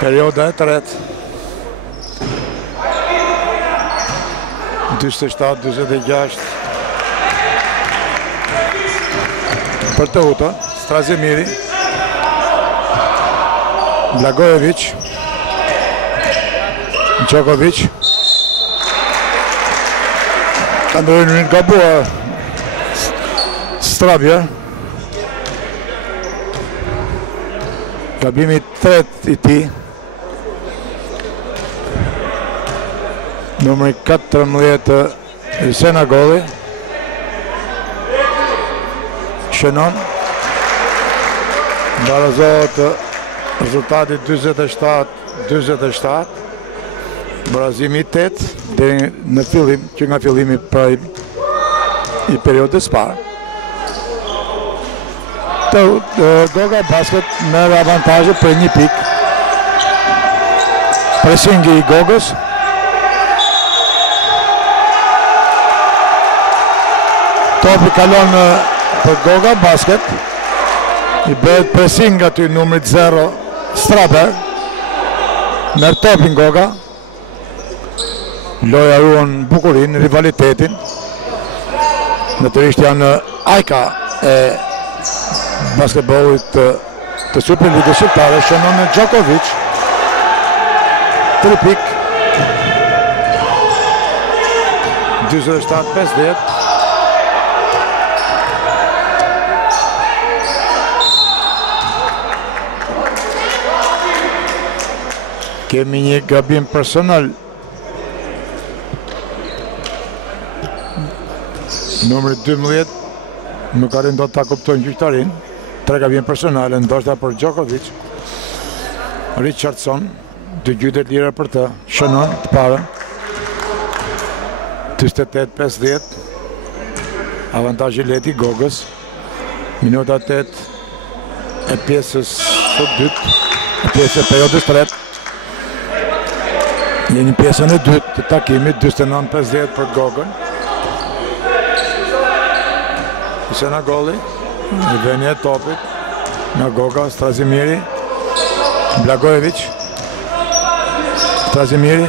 perioda e tretë. 47-46 për të huton Strazimiri, Blagojevic, Djokovic ka ndërhyrë në gabuar Strabja. Gabimi tret i tij. Numri 14 Senagoli. Shënon. Barazohet rezultati 47-47. Barazimi 8 deri në fillim, që nga fillimi i periodës parë. Goga Basket merr avantazhe për 1 pikë. Presingi i Gogës. Topi kalon për Goga Basket. I bëhet pressing aty numrit 0 Straber. Merr topin Goga. Loja ruan bukurin, rivalitetin. Natyrisht janë ajka e basketbollit të Superligës shqiptare. Shënon Djokovic. 3 pikë. 47-50. Kemi një gabim personal. Numri 12, nuk arrin do ta kuptojnë gjyqtarin. 3 gabim personale, ndoshta për Djokovic. Richardson, 2 gjyqe lira për të, shënon të parën. 48-50. Avantazhi lehti Gogës. Minuta 8 e pjesës pjesë të dytë, pjesë e periodës tretë. Jeni pjesën e dytë të takimit, 49-50 për Gogën. Isena Golli, në venje e topit, nga Goga, Strazimiri, Blagojevic, Strazimiri,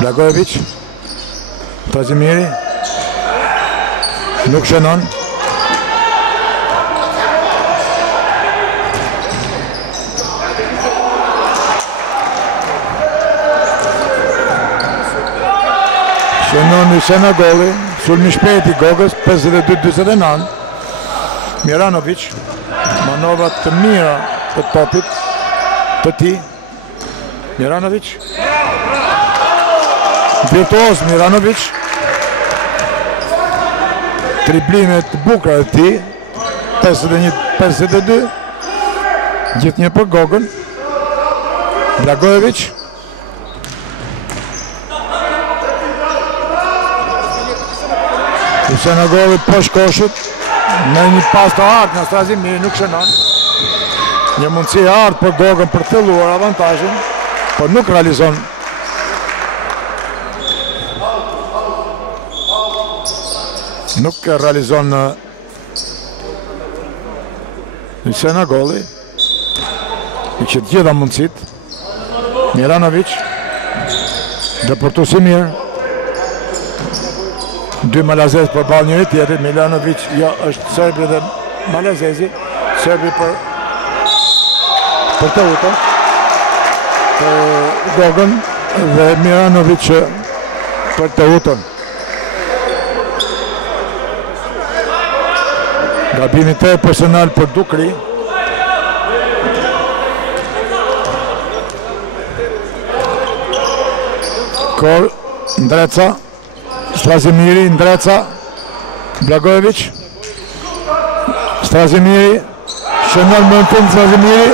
Blagojevic, Strazimiri, nuk shënon. Shënon Isena Golli, sulmi shpejt i Gogës, 52-49. Miranovic, manovat të mira të topit të ti. Miranovic, virtuoz Miranovic, triblimet të bukra të ti, 51-52, gjithë një për Gogën. Blagojevic, Isena Golli poshtë koshut, me një pas të artë nga Strazimiri, nuk shënon. Një mundësi artë për Gogën për thelluar avantajin, por nuk realizon. Nuk realizon Isena Golli, i që të gjitha mundësit. Miranovic, dëpërtu si mirë. Dy Malazez për balë njëri tjetër, Milanovic, jo, është Serbi dhe Malazezi, Serbi për të utën, për Gogën dhe Miranovic për të utën. Gabimi të personal për Dukri. Kor, Ndreca, Strazimiri, Ndreca, Blagojevic, Strazimiri, shënon më në fund Strazimiri,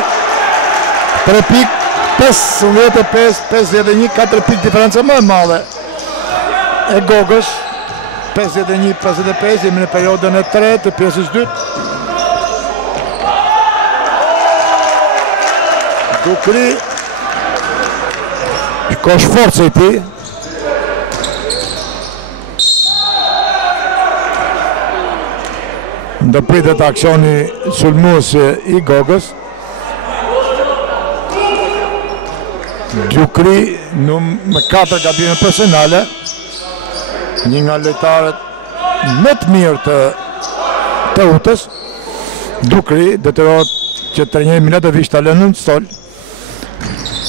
3 pik, 55, 51, 4 pik diferencë më e madhe e Gogës, 51-55, jemi në periodën e 3 të pjesës 2. Dukri, kosh forcë i ti, ndërpritet aksioni sulmues i Gogës. Dukri me 4 gabime personale, një nga lojtarët më të mirë të utës. Dukri detyrohet që trajneri Milatovic ta lënë në stol,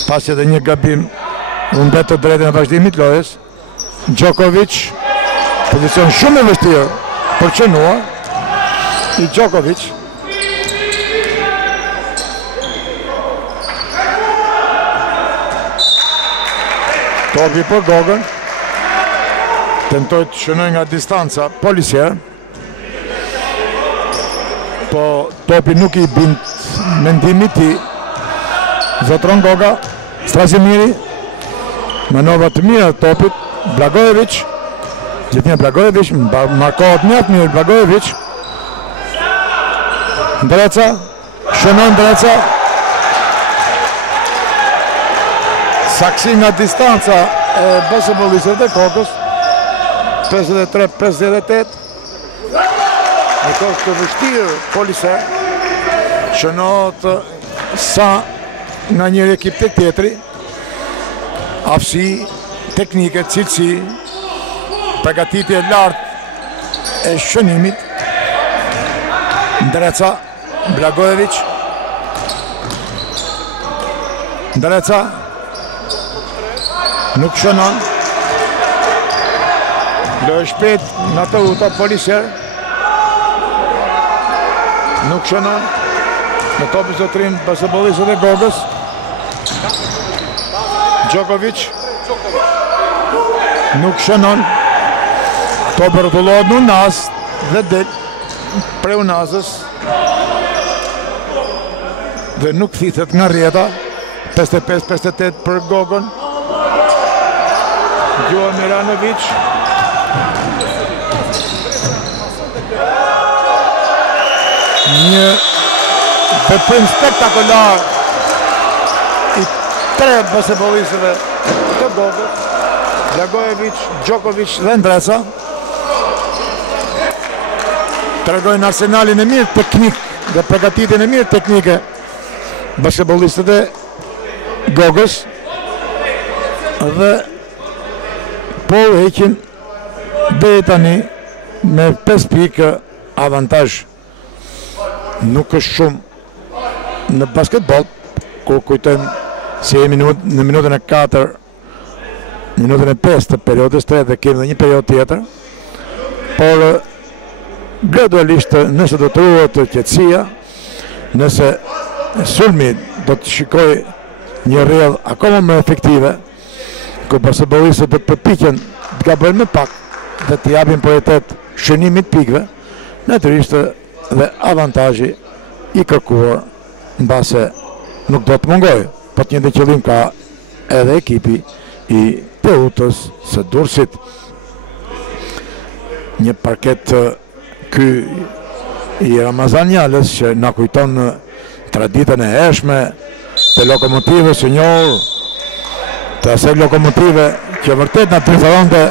pasi edhe një gabim u mbet të drejtën e vazhdimit lojës. Djokovic, pozicion shumë e vështirë për qënuar i Djokovic. Topi për Gogën, tentoj të shënoj nga distanca policier, po topi nuk i bind mendimi ti. Zotron Goga, Strazimiri, manova të mira të topit, Blagojevic, gjithnjë Blagojevic, markohet mjaft mirë Blagojevic. Ndreca, shënon Ndreca, saksi nga distanca e basketbolistëve të Kokës, 53-58. Në kohë të vështirë policer, shënohet sa nga njëri ekip të tjetri, aftësi, teknike, cilësi, përgatitje lartë e shënimit. Ndreca, Blagojevic, Ndreca, nuk shënon. Lojë shpejt nga të uta policier, nuk shënon. Në topi zotrin basketbolistët e Gogës. Djokovic, nuk shënon. Topi rrotullohet në Unaz dhe del prej Unazës dhe nuk thithet nga rjeta. 55-58 për Gogën. Gjoa Miranovic, një veprim spektakular i 3 basketbollistëve të Gogës, Blagojevic, Djokovic dhe Ndreca. Tregojnë arsenalin e mirë teknik dhe përgatitjen e mirë teknike basketbollistët e Gogës dhe po heqin deri tani me 5 pikë avantazh. Nuk është shumë në basketbol, kur kujtojmë se jemi në minutën e 4, minutën e 5 të periodës 3 dhe kemi dhe një periodë tjetër, por gradualisht nëse do të ruhet qetësia, nëse sulmi do të shikoj një rrjedhë akoma më efektive, ku basketbollistët do të përpiqen të gabojnë më pak dhe të japin prioritet shënimit pikëve, natyrisht dhe avantazhi i kërkuar mbase nuk do të mungojë. Po të njëjtën qëllim ka edhe ekipi i Teutës së Durrësit. Një parket ky i Ramazan Njalës që na kujton traditën e hershme të Lokomotivës së njohur, të asaj Lokomotive që vërtet na preferonte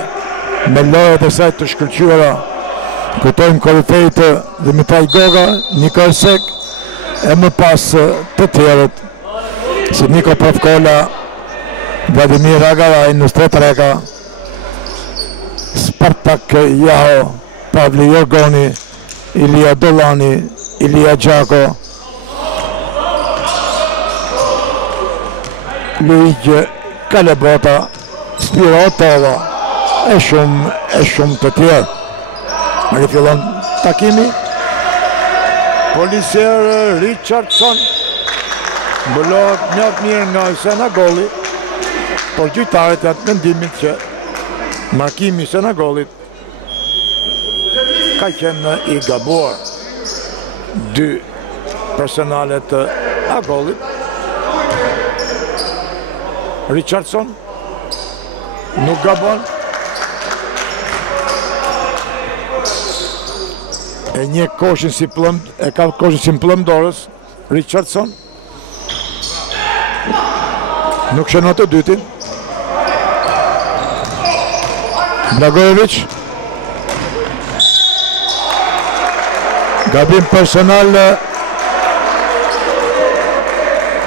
me lojët e saj të shkëlqyera. Kujtojmë korifejt Dimitraj Goga, Nikol Sek e më pas të tjerët si Niko Provkola, Vladimir Agaraj, Nustret Reka, Spartak Jaho, Pavli Jorgoni, Ilia Dolani, Ilia Gjako, Luigi Kalebota, Spiro Otova e shumë të tjerë. Rifillon takimi, policier Richardson mbullohet mjaft mirë nga Senagoli, por gjyqtarët janë të mendimit që markimi i Senagolit ka qenë i gabuar. 2 personale të Agolit. Richardson nuk gabon. E një koshin si plëm, e ka koshin si plëm dorës, Richardson. Nuk shënon të dytin. Blagojevic. Gabim personal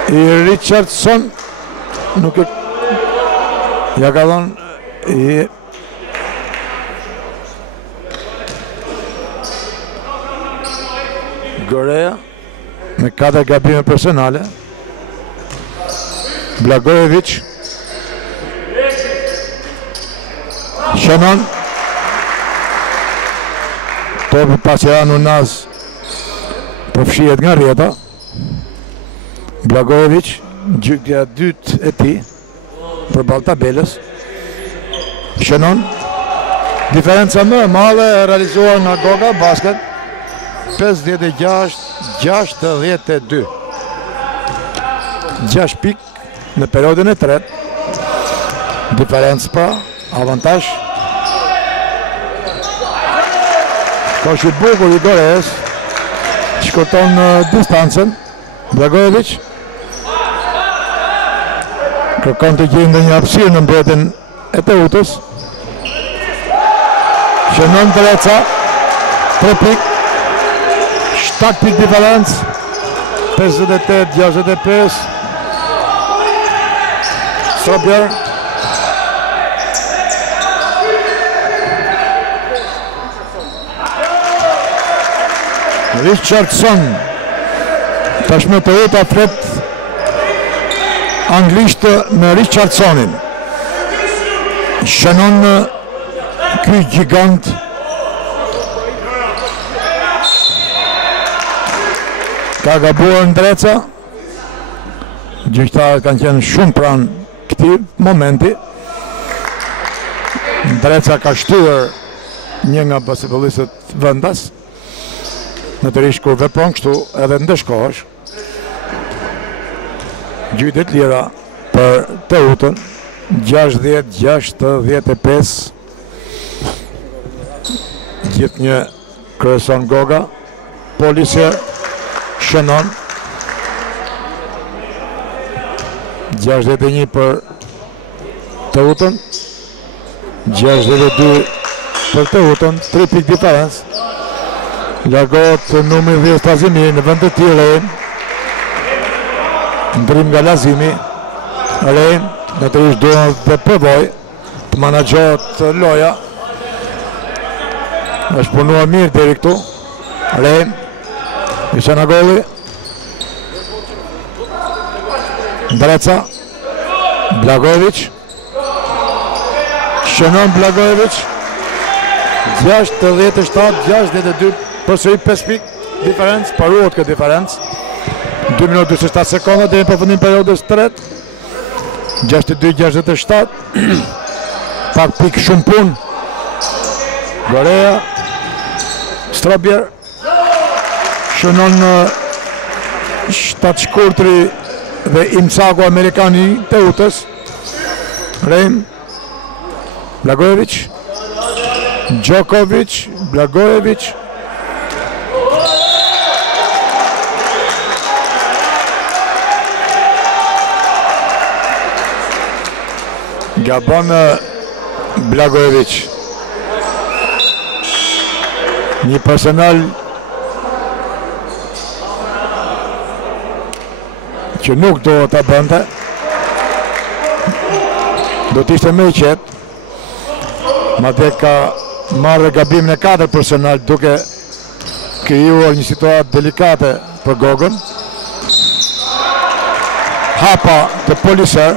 i Richardson. Nuk e ja ka dhënë i Gorea me 4 gabime personale. Blagojevic shënon topi pasi Unaz përfshihet nga rrjeta. Blagojevic gjykja e dytë e tij përballë tabelës. Shënon diferenca më e madhe e realizuar nga Goga Basket 56-62. 6 pikë në periodën e tretë. Diferencë pra, avantazh. Koshi bukur i Goreës shkurton distancën. Blagojevic kërkon të gjejë një hapësirë në mbretën e Teutës. Shënon Dreca, 3 pikë, 7 pikë diferencë, 58-65. Strobjer. Richardson. Tashmë Teuta flet anglisht me Richardsonin. Shënon ky gjigant. Ka gabuar Ndreca. Gjyqtarët kanë qenë shumë pranë këtij momenti. Ndreca ka shtyr një nga basketbollistët vendas. Natyrisht kur vepron kështu edhe ndeshkohesh. Gjyqtet lira për Teutën. 60-65. Gjithë një kryeson Goga. Policier shënon 61 për Teutën, 62 për Teutën, 3 pikë diferencë. Largohet numri 10 Strazimiri në vend të tij Lejn. Ndrim nga Lazimi. Lejn natyrisht duhet të provoj të menaxhohet loja. Është punuar mirë deri këtu. Lejn. Isanagolli. Dreca. Blagojević. Shënon Blagojević. 67-62 përsëri 5 pikë diferencë, paruhet këtë diferencë. 2 minutë 27 sekonda deri në përfundim periudhës së tretë. 62-67. Pak pikë shumë punë. Gorea. Strabjer. Shënon shtatë shkurtri dhe imcaku amerikani Teutës. Rejm. Blagojević. Djokovic, Blagojević. Gabon Blagojević. Një personal që nuk do ta bënte. Do të ishte më i qetë. Madje ka marrë gabimin e 4 personal duke krijuar një situatë delikate për Gogën. Hapa të Poliser.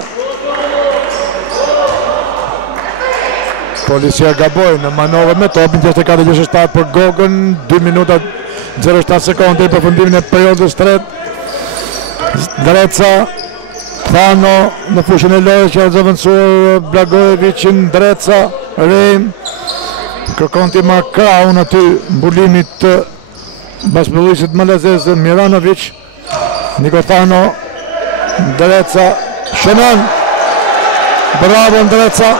Poliser gaboi në manovër me topin 64-67 për Gogën, 2 minuta 07 sekonda për përfundimin e periudhës tretë. Dreca, Thano në fushën e lojës që zëvendësuar Blagojevićin, Dreca, Rejm. Kërkon të marrë kraun aty mbulimit të bashkëpunëtorit malazez Miranović. Nikothano, Dreca, shënon. Bravo Dreca.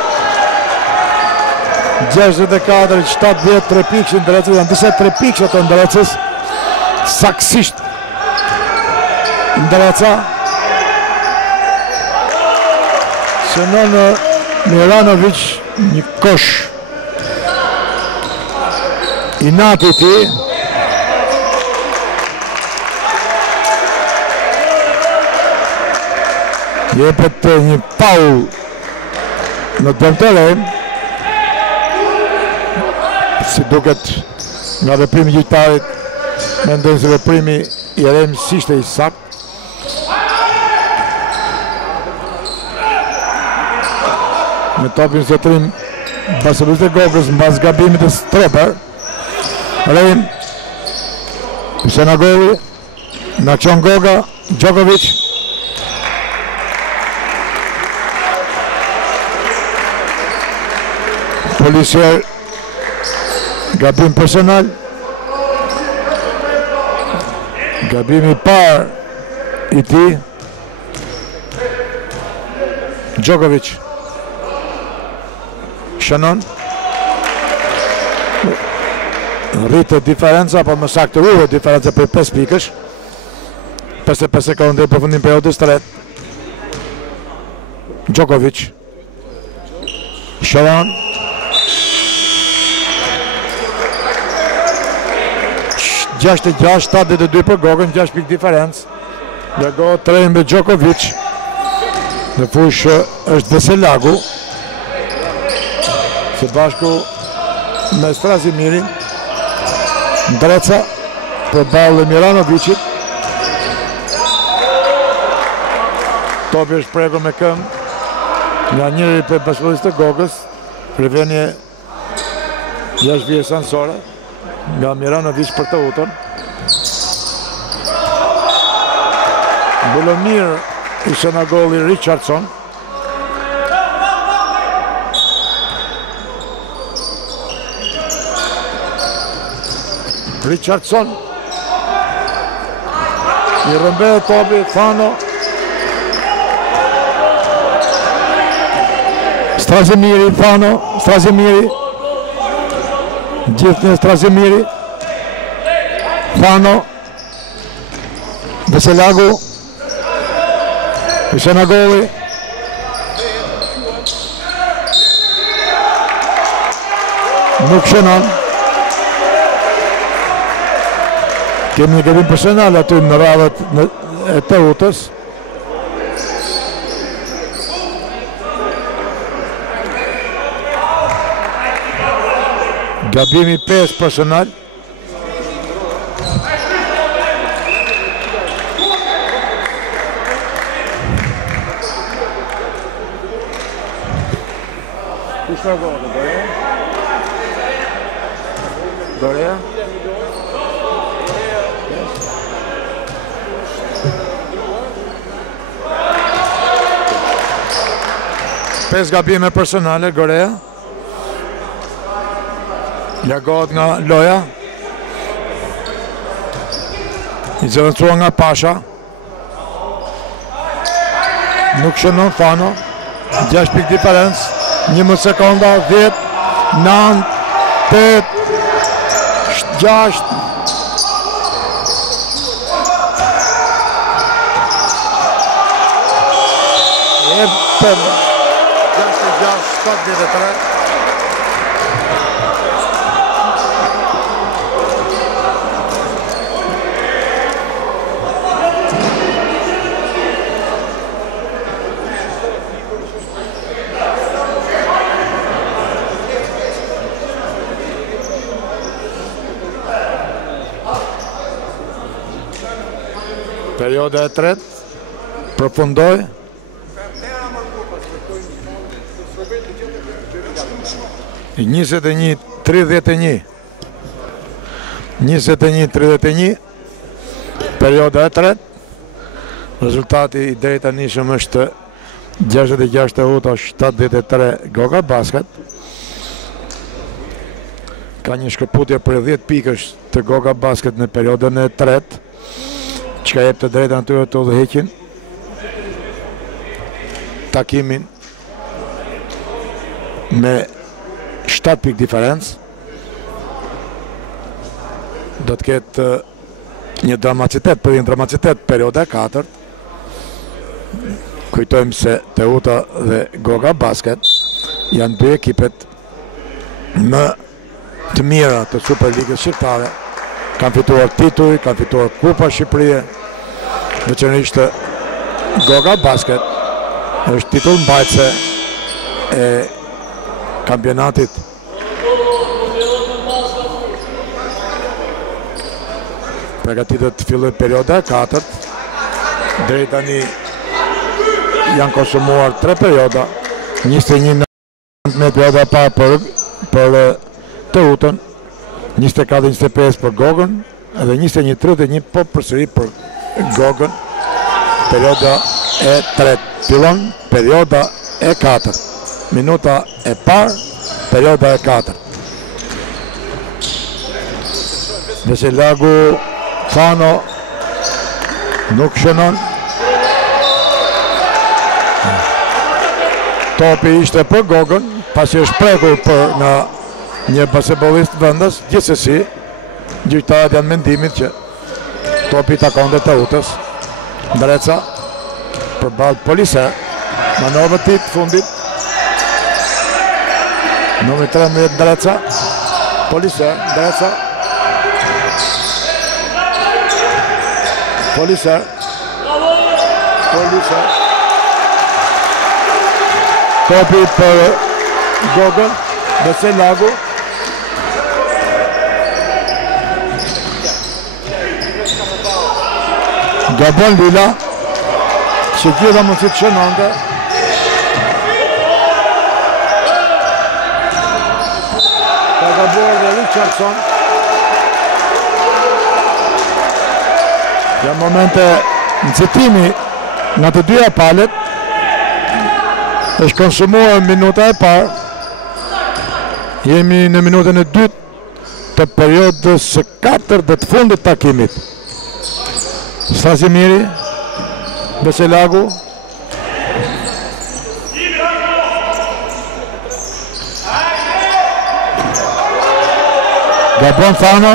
64-70, 3 pikë në Drecës, janë disa 3 pikë ato në Drecës. Saksisht Dreca. Shënon Miranović, një kosh i nati ti. Jepet një paul në dëmtëren. Si duket nga veprimi i gjyqtarit, mendoj se veprimi i Rems ishte i saktë. Me topin zotrim basketbolist e Gogës mbas gabimit të Stroper. Rejm. Isanagolli. Na çon Goga, Djokovic. Polisier. Gabim personal. Gabimi i parë i tij. Djokovic. Shënon. Rritet diferenca, po më saktë ruhet diferenca për 5 pikësh. 55 sekonda për përfundim periudhës së tretë. Djokovic. Shënon. Gjashtë 72 për Gogën, 6 pikë diferencë. Largohet trejnë me Djokovic. Në fushë është Veselagu. Së bashku me Strazimirin. Dreca për ballë Miranovićit. Topi është prekur me këmbë nga njëri për bashkëpunëtorët e Gogës. Prevenie jashtë vije sansore nga Miranović për të utën. Mbulon mirë Isanagolli Richardson. Richardson. I rëmbehet topi, Thano. Strazimiri, Thano, Strazimiri. Gjithë një Strazimiri. Thano. Veselagu. Senagoli. Nuk shënon. Kemi një gabim personal aty në radhët e Teutës. Gabimi 5 personal. Kush ka gol? Dorea? Pesë gabime personale, Gorea. Largohet nga loja. I zëvendësua nga Pasha. Nuk shënon Fano. 6 pik diferencë. 11 sekonda, 10, 9, 8, 6. E për 6-6-7-3. Perioda e tretë, përfundoj. I 21-31. 21-31. Perioda e tretë. Rezultati i deri tanishëm është 66 Teuta, 73 Goga Basket. Ka një shkëputje për 10 pikësh të Goga Basket në periodën e tretë, që ka jep të drejta në tyre të udhëheqin takimin me 7 pik diferencë. Do të ketë një dramacitet, për një dramacitet perioda e 4. Kujtojmë se Teuta dhe Goga Basket janë dy ekipet më të mira të Superligës Shqiptare. Kanë fituar titull, kanë fituar Kupa Shqipërie, veçanërisht Goga Basket është titull mbajtëse e kampionatit përgatitet të filloj perioda e 4. Deri tani janë konsumuar 3 perioda, 21 me perioda e parë për Teutën, 24-25 për Gogën, edhe 21-31 po përsëri për Gogën. Perioda e 3. Fillon perioda e 4. Minuta e parë, perioda e 4. Veselagu, Fano nuk shënon. Topi ishte për Gogën, pasi është prekur për në një basketbolist vendas. Gjithsesi, gjyqtarët janë mendimit që topi takon dhe Teutës. Ndreca përballë Poliser, manovra e tij të fundit. Numri 13 Ndreca, Poliser, Ndreca. Poliser. Topi për Gogën, Veselagu. Gabon Lila, që gjitha mund si të shënonte. Ka gabuar dhe Richardson. Janë momente nëzitimi nga të dyja palet. është konsumuar minuta e parë. Jemi në minutën e dytë të periodës së 4 dhe të fundit takimit. Stasimiri, Veselagu. Gabon Fano.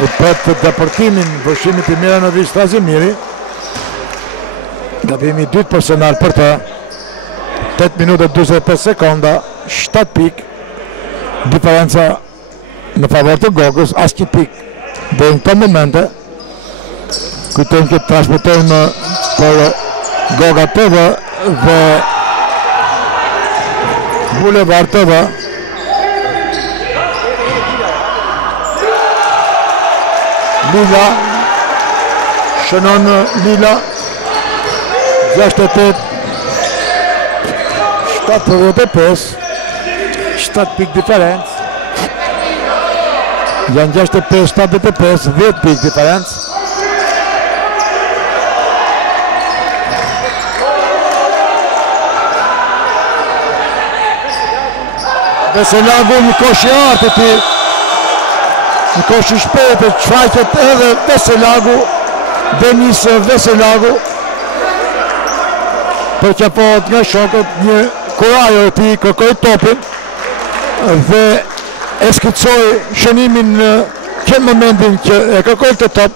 i pret deportimin, vëshimit i Miranovic Strazimiri. Gabimi dytë personal për të. 8 minuta 25 sekonda, 7 pik. Diferenca në favor të Gogës, asnjë pik dhe në këto momente. Kujtojmë që transmetojmë për Goga TV dhe Boulevard TV. Lila shënon Lila 68 75 7 pik diferencë. Janë 65-75, 10 pik diferencë. Veselagu një kosh i artë ti, një kosh i shpejtë, shfaqet edhe Veselagu, Denis Veselagu, përqapohet nga shokët, një kurajo ti kërkoj topin dhe e skicoj shënimin në këtë momentin që e kërkoj të top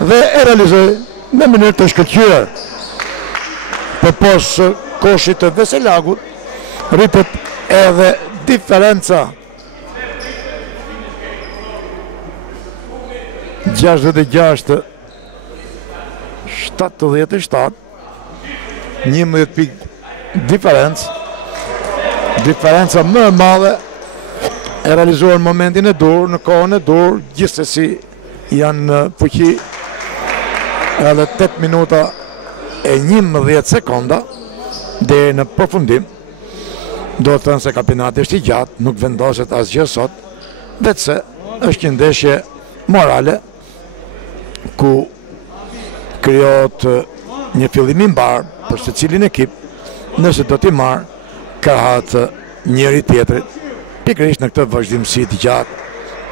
dhe e realizoj në mënyrë të shkëlqyer. Për pos koshit të Veselagut rritet edhe diferenca 66-77, 11 pik diferencë. Diferenca më e madhe e realizuar në momentin e dur, në kohën e dur, gjithsesi janë në fuqi edhe 8 minuta e 11 sekonda deri në përfundim. Do të thënë se kampionati është i gjatë, nuk vendoset asgjë sot, vetëse është një ndeshje morale ku krijohet një fillim i mbar për secilin ekip nëse do t'i marrë krahat njëri tjetrit, pikërisht në këtë vazhdimsi të gjatë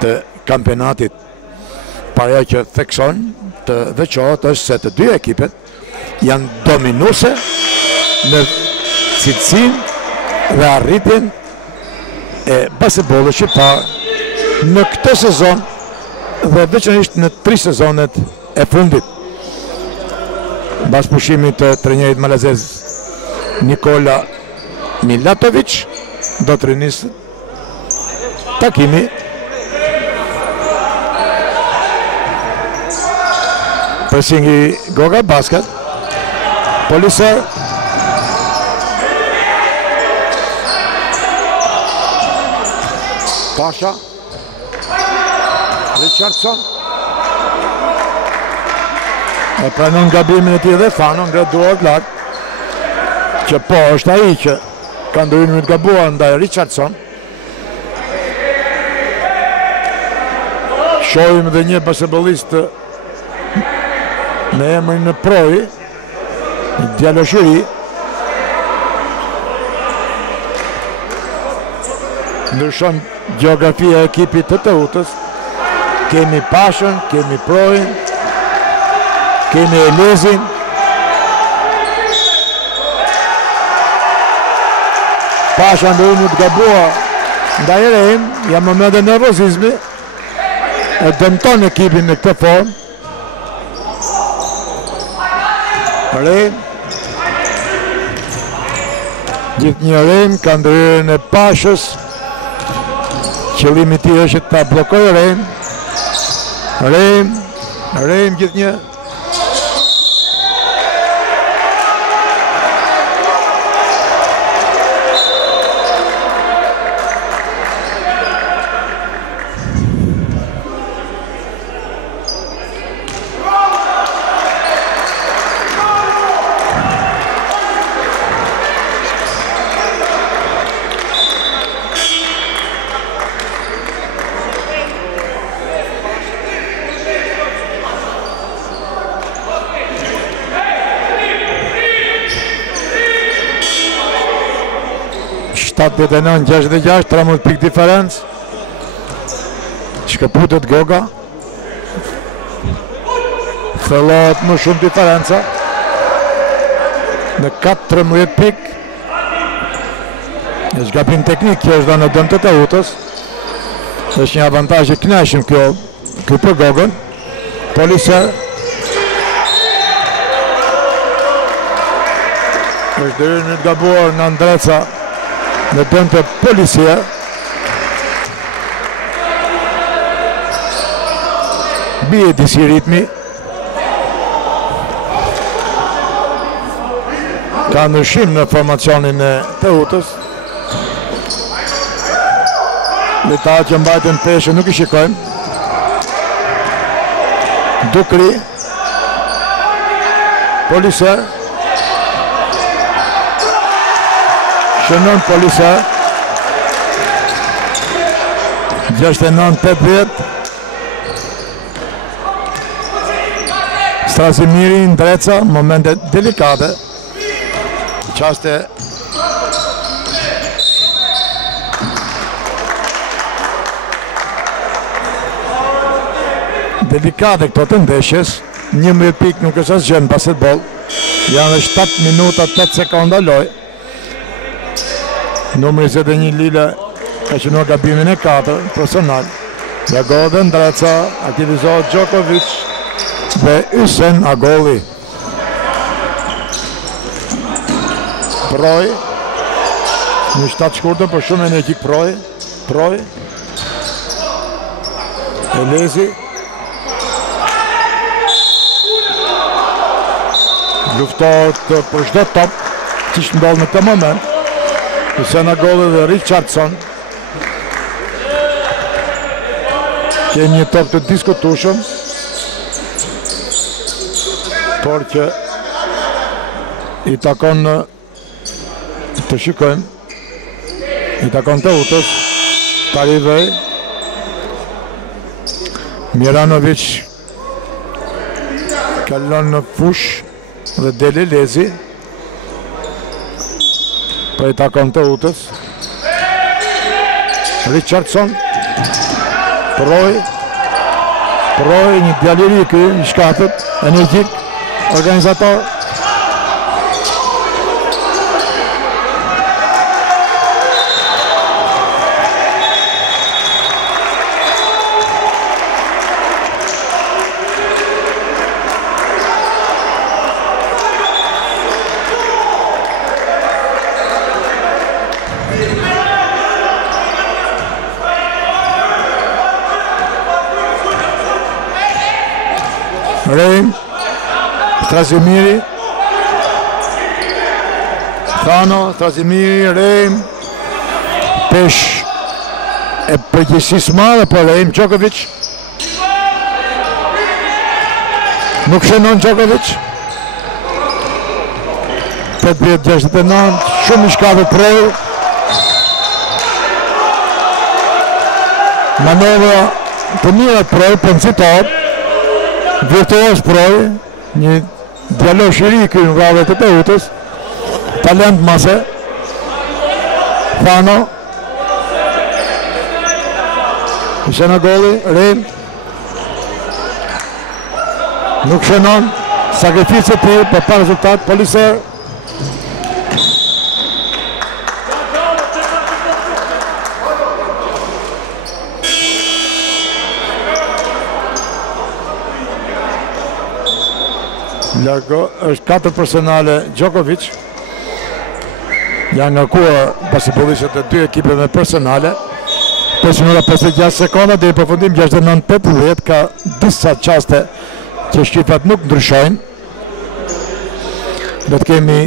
të kampionatit. Para që thekson të veçohet është se të dy ekipet janë dominuese në cilësinë dhe arritjen e basketbollit shqiptar në këtë sezon dhe veçanërisht në 3 sezonet e fundit. Pas pushimit të trajnerit malazez Nikola Milatovic do të rinisë takimi presingi Goga Basket, Poliser, Pasha, Richardson, e pranon gabimin e tij dhe Fano ngreduar lart, që po është ai që ka ndryshim të gabuar ndaj Richardson. Shohim dhe një basketbollist me emrin në Proi, një djaloshëri. Ndryshon geografia e ekipit të Teutës. Kemi Pashën, kemi Proin, kemi Elezin. Pasha ndryshim të gabuar ndaj Rem, jam momente nervozizmi, e dëmton ekipin në këtë formë. Rem, gjithë një Rem ka ndryrën e Pashës, qëllimi i tij është ta bllokojë Rem. Rem gjithë një. Shtatë 66, 13 pik diferencë. Shkëputet Goga. Thellohet më shumë diferenca. Në 14 pik. Është gabim teknik që është dhënë në dëm të Teutës. Është një avantazh i kënaqshëm kjo Ky për Gogën. Poliser. Është deri në gabuar në Andreca në dëm të Polisier. Bie disi ritmi. Ka ndryshim në formacionin e Teutës. Lojtarët që mbajtën peshe nuk i shikojmë. Dukri. Poliser. Shënon Poliser. 69-80. Strasimiri, Ndreca, momente delikate. Qaste delikate këto të ndeshjes. 11 pikë nuk është asgjë në basketbol. Janë 7 minuta 8 sekonda lojë. Numri 21 Lila ka qenuar gabimin e 4 personal. Jago dhe Ndreca, aktivizohet Djokovic dhe Ysen Agolli. Proj, një 7 shkurtën, për shumë energjik Proj, Elezi, luftohet për çdo top që ndodh në këtë moment. Ysen Agolli dhe Richardson. Kemi një top të diskutueshëm, por që i takon të shikojmë, i takon Teutës, Tarivej, Miranovic kallon në fush dhe del Elezi, po i takon Teutës, Richardson, Proj, një djaliri ky, i shkatët, energjik, organizator. Rejm, Strasimiri, Thano, Strasimiri, Rejm, pesh e përgjësis madhe për Rejm, Djokovic. Nuk shënon Djokovic. 8-69, shumë i shkave Proj. Manovra të mirët Proj, pëncitohet. Virtuos Proj, një djalor shiri këy në vrave të Teutës, talent mase. Thano, Ysen Agolli, Rejm, nuk shënon, sakrificë të tij për pa rezultat. Poliser. Largo, është 4 personale Djokovic. Janë ngarkuar pasipullishet e 2 ekipeve personale. 5 minuta 56 sekonda deri në përfundim 69-80. Ka disa qaste që shqiptat nuk ndryshojnë. Do të kemi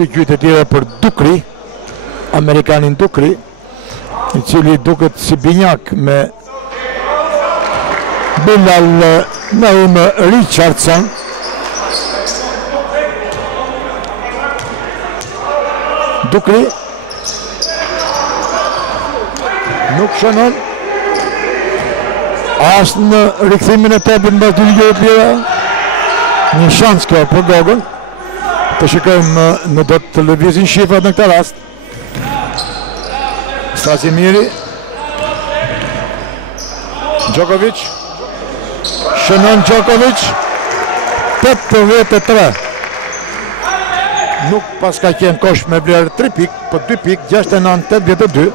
2 gjyte tjera për Dukri, Amerikanin Dukri, i cili duket si binjak me Bilal Naum Richardson. Dukri nuk shënon as në rikthimin e topit mbas 2 ligje të tjera. Një shans kjo për Gogën. Të shikojmë në do të lëvizin shifrat në këtë rast. Strasimiri, Djokovic, shënon Djokovic, 83. Nuk pas ka qenë kosh me vlerë 3 pik, për 2 pik, 69-82.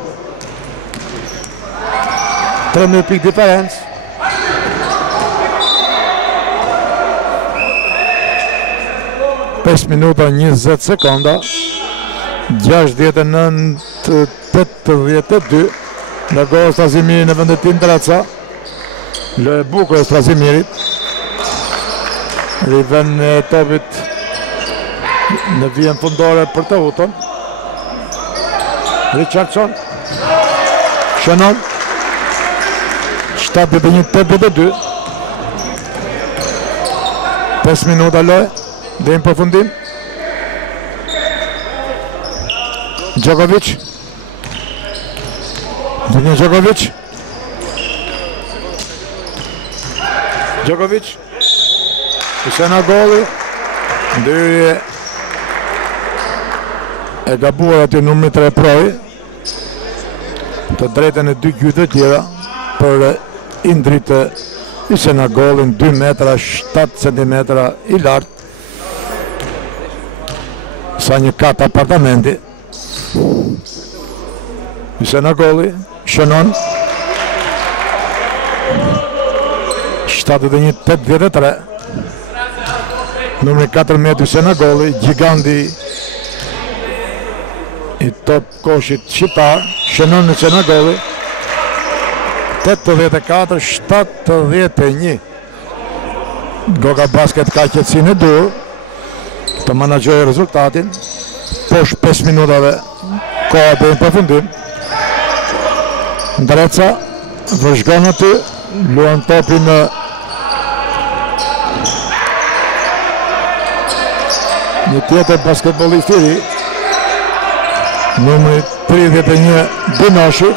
13 pik diferencë. 5 minuta 20 sekonda. 69-82 në gol Strazimiri në vendetin Dreca. Lojë bukur e Strazimirit. Riven e topit në vijën fundore për të hutën. Richardson Shënon 71-82. 5 minuta lojë dhe në përfundim. Djokovic Kusena goli ndërje e gabuar aty numri 3 Proj të drejtën e 2 gjytë tjera për indritë Kusena golin 2 metra 7 cm i lartë sa një kat apartamenti. Kusena goli shënon 71-83. Numri 14 Kusena goli, giganti i top koshit shqiptar, shënon Kusena goli 84-71. Goga Basket ka qetësinë e dur të menaxhojë rezultatin poshtë 5 minutave koha dhe në përfundim. Dreca vëzhgon aty, luan topin në një tjetër basketbolist i ri, numri 31 Dinoshi.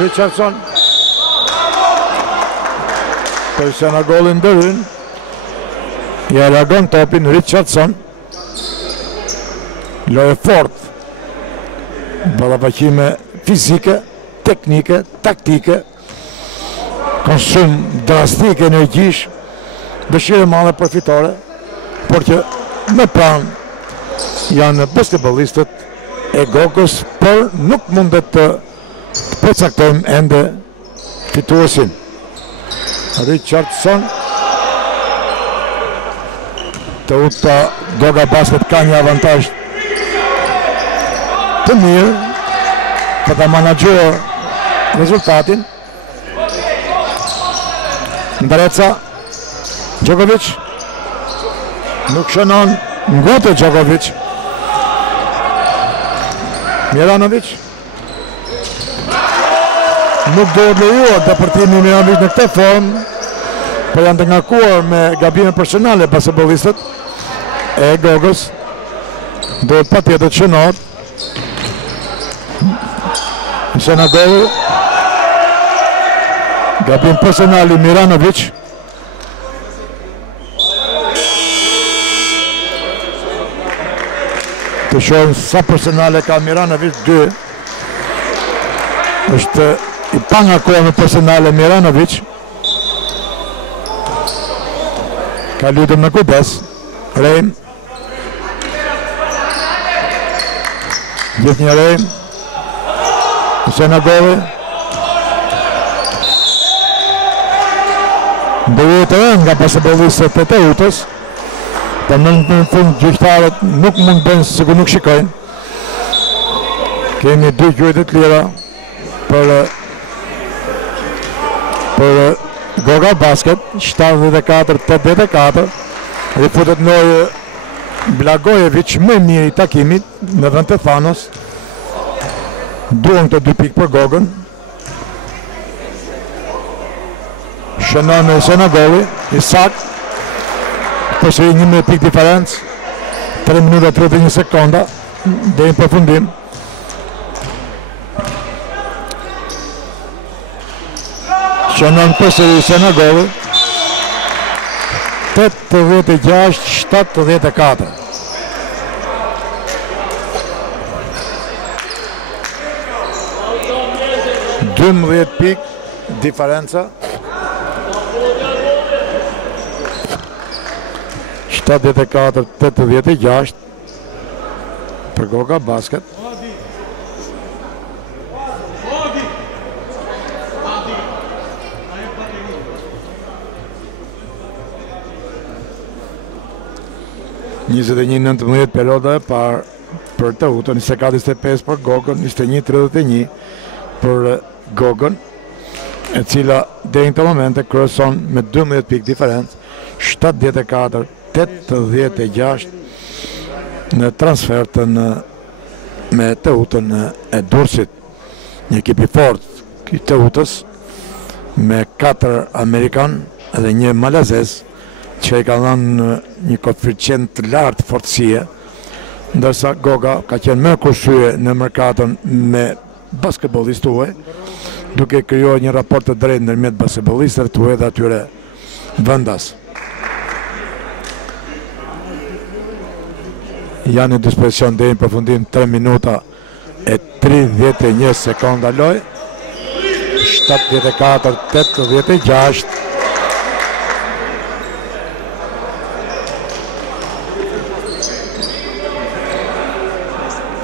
Richardson Kusena golin dërin, ja reagon topin Richardson. Lojë fort, ballafaqime fizike, teknike, taktike, konsum drastik energjish, dëshirë madhe përfitore, por që më pranë janë basketballistët e Gogës, por nuk mundet të përcaktojmë ende fituesin. Richardson të uta Goga Basket ka një avantazh të mirë për të menaxhuar rezultatin. Dreca Djokovic nuk shënon, ngutë Djokovic. Miranovic nuk do të lejuar depërtimi i Miranovic në këtë formë, por janë të ngarkuar me gabime personale basketbollistët e Gogës. Do patjetër të shënohet. Kusena goli, gabim personal i Miranovic. Të shohim sa personale ka Miranovic, 2. Është i pangarkuar me personale Miranovic. Ka luajtur me kujdes. Rejm. Gjithë një Rejm. Kusena goli. Ndërjet e nga basketbollistët e Teutës. Po në fund gjyqtarët nuk mund bëjnë sikur nuk shikojnë. Kemi 2 gjyqe të lira për Goga Basket, 74-84. Rifutet lojë Blagojevic, më mirë i takimit në vend të Thanos. Duan të 2 pikë për Gogën. Shënon me Kusena goli, i sakt. Përsëri 11 pikë diferencë, 3 minuta 31 sekonda deri në përfundim. Shënon përsëri Kusena goli, 86-74. Dëmbëdhjetë pikë diferenca. 74-86 për Goga Basket. (21-19) perioda e parë për Teutën, 24-25 për Gogën, 21-31 për Gogën, e cila deri në këtë moment e kryeson me 12 pikë diferencë, 74-86 në transfertën me Teutën e Durrësit. Një ekip i fortë i Teutës me 4 amerikan dhe një malazez që i ka dhënë një koeficient të lartë fortësie, ndërsa Goga ka qenë më kursye në merkaton me basketbollistë tuaj, duke krijuar një raport të drejtë ndërmjet basketbollistëve tuaj dhe atyre vendas. Janë në dispozicion deri në përfundim 3 minuta e 31 sekonda lojë. 74-86.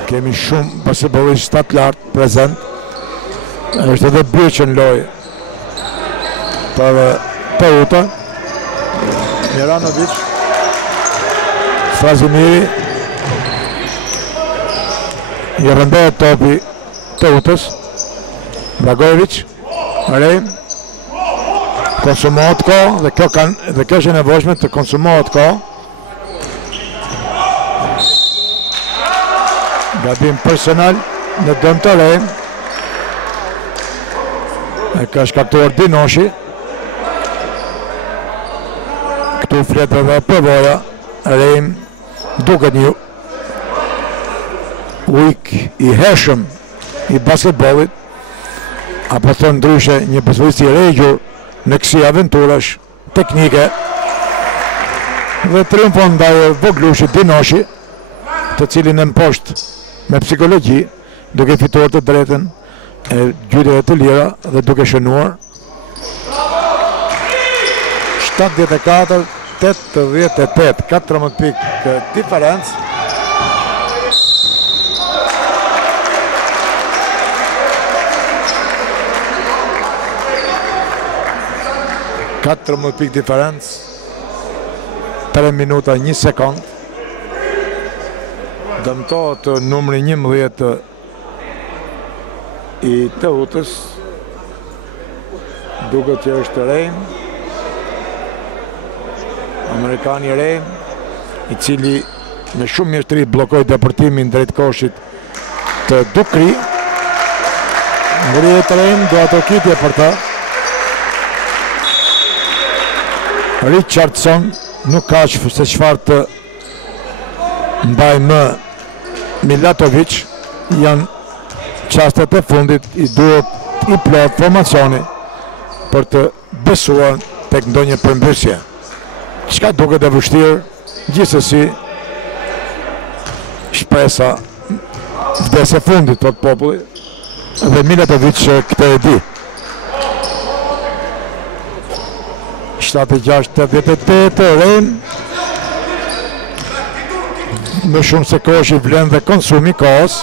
Kemi shumë basketbollistë të lartë prezent. Është edhe Byrçën lojë për Teuta. Miranovic, Strazimiri, i rëndohet topi Teutës. Dragojevic, Rejm, konsumohet kohë dhe kjo është e nevojshme të konsumohet kohë. Gabim personal në dëm të Rejm, e ka shkaktuar Dinoshi. Këtu flet edhe përvoja. Rejm duket një ujk i hershëm i basketbollit, apo thonë ndryshe një basketbollist i regjur në kësi aventurash teknike, dhe triumfon ndaj voglushit Dinoshi, të cilin e mposht me psikologji, duke fituar të drejtën e gjytjeve të lira dhe duke shënuar. 74-88, 14 pikë diferencë. Katër pikë diferencë, 3 minuta 1 sekond. Dëmtohet numri 11 i Teutës, duket që është Rejm, amerikani Rejm, i cili me shumë mjeshtri bllokoi depërtimin drejt koshit të Dukri. Ngrihet Rejm, do ato kitje për ta. Richardson nuk ka se çfarë të mbaj më Milatovic, janë çastet e fundit, i duhet i plot formacioni për të besuar tek ndonjë përmbysje. Çka duket e vështirë, gjithsesi shpresa vdes e fundit për populli, dhe Milatovic këtë e di. 76-88 Rejm, më shumë se kohësh i vlen dhe konsumi kohës.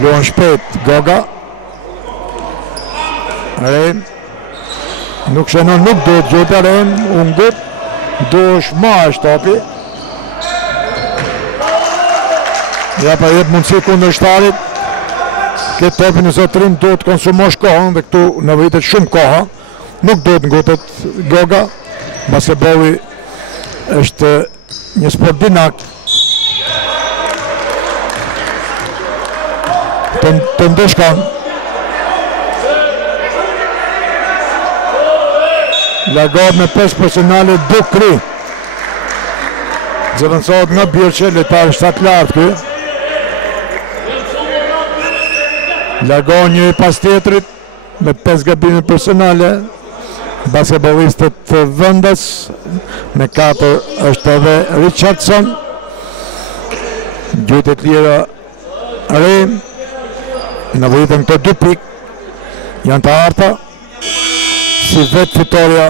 Luan shpejt Goga. Rejm nuk shënon, nuk duhet gjuta Rejm, unë gut, duhesh ma është topi. Ja pa jep mundësi kundërshtarit, këtë topi në zotrim duhet konsumosh kohën, dhe këtu në vëritet shumë koha. Nuk duhet ngutet Goga, basketbolli është një sport dinak. Të ndeshkon. Largohet me 5 personale Dukri. Zëvendësohet nga Byrçë, lojtar shtat lartë ky. Largohen njëri pas tjetrit me 5 gabime personale. Basketbollistët të vendas, me 4 është edhe Richardson. Gjytjet lira Rejm, në vëritën këto 2 pikë, janë të arta, si vetë fitoria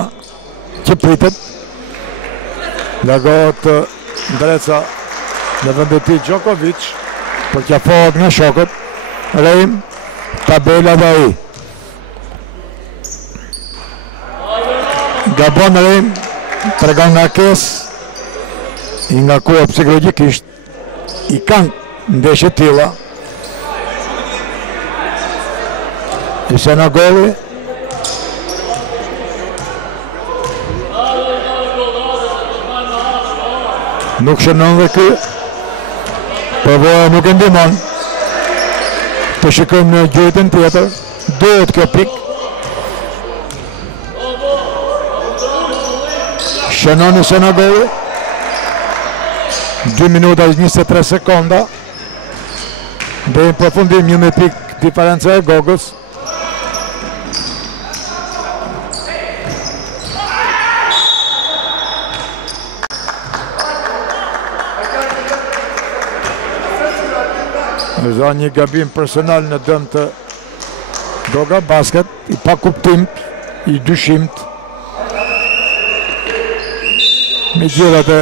që pritet. Largohet ndreca në vend të tij Djokovic, për qafohet nga shokët. Reim, tabela dhe ai. Gabon Reim, tregon nga kes, i nga kuar psikologikisht, i kanë ndeshje tilla. Isena golli. Nuk shënon dhe ky, përvoja nuk e ndihmon. Të shikojmë në gjojtën tjetër, duhet kjo pik. Shënon Isena golli. 2 minuta e 23 sekonda. Dhe në përfundim 1 pik diferenca e Gogës. Është një gabim personal në dëm të Goga Basket, i pa kuptimt, i dyshimt. Megjithatë,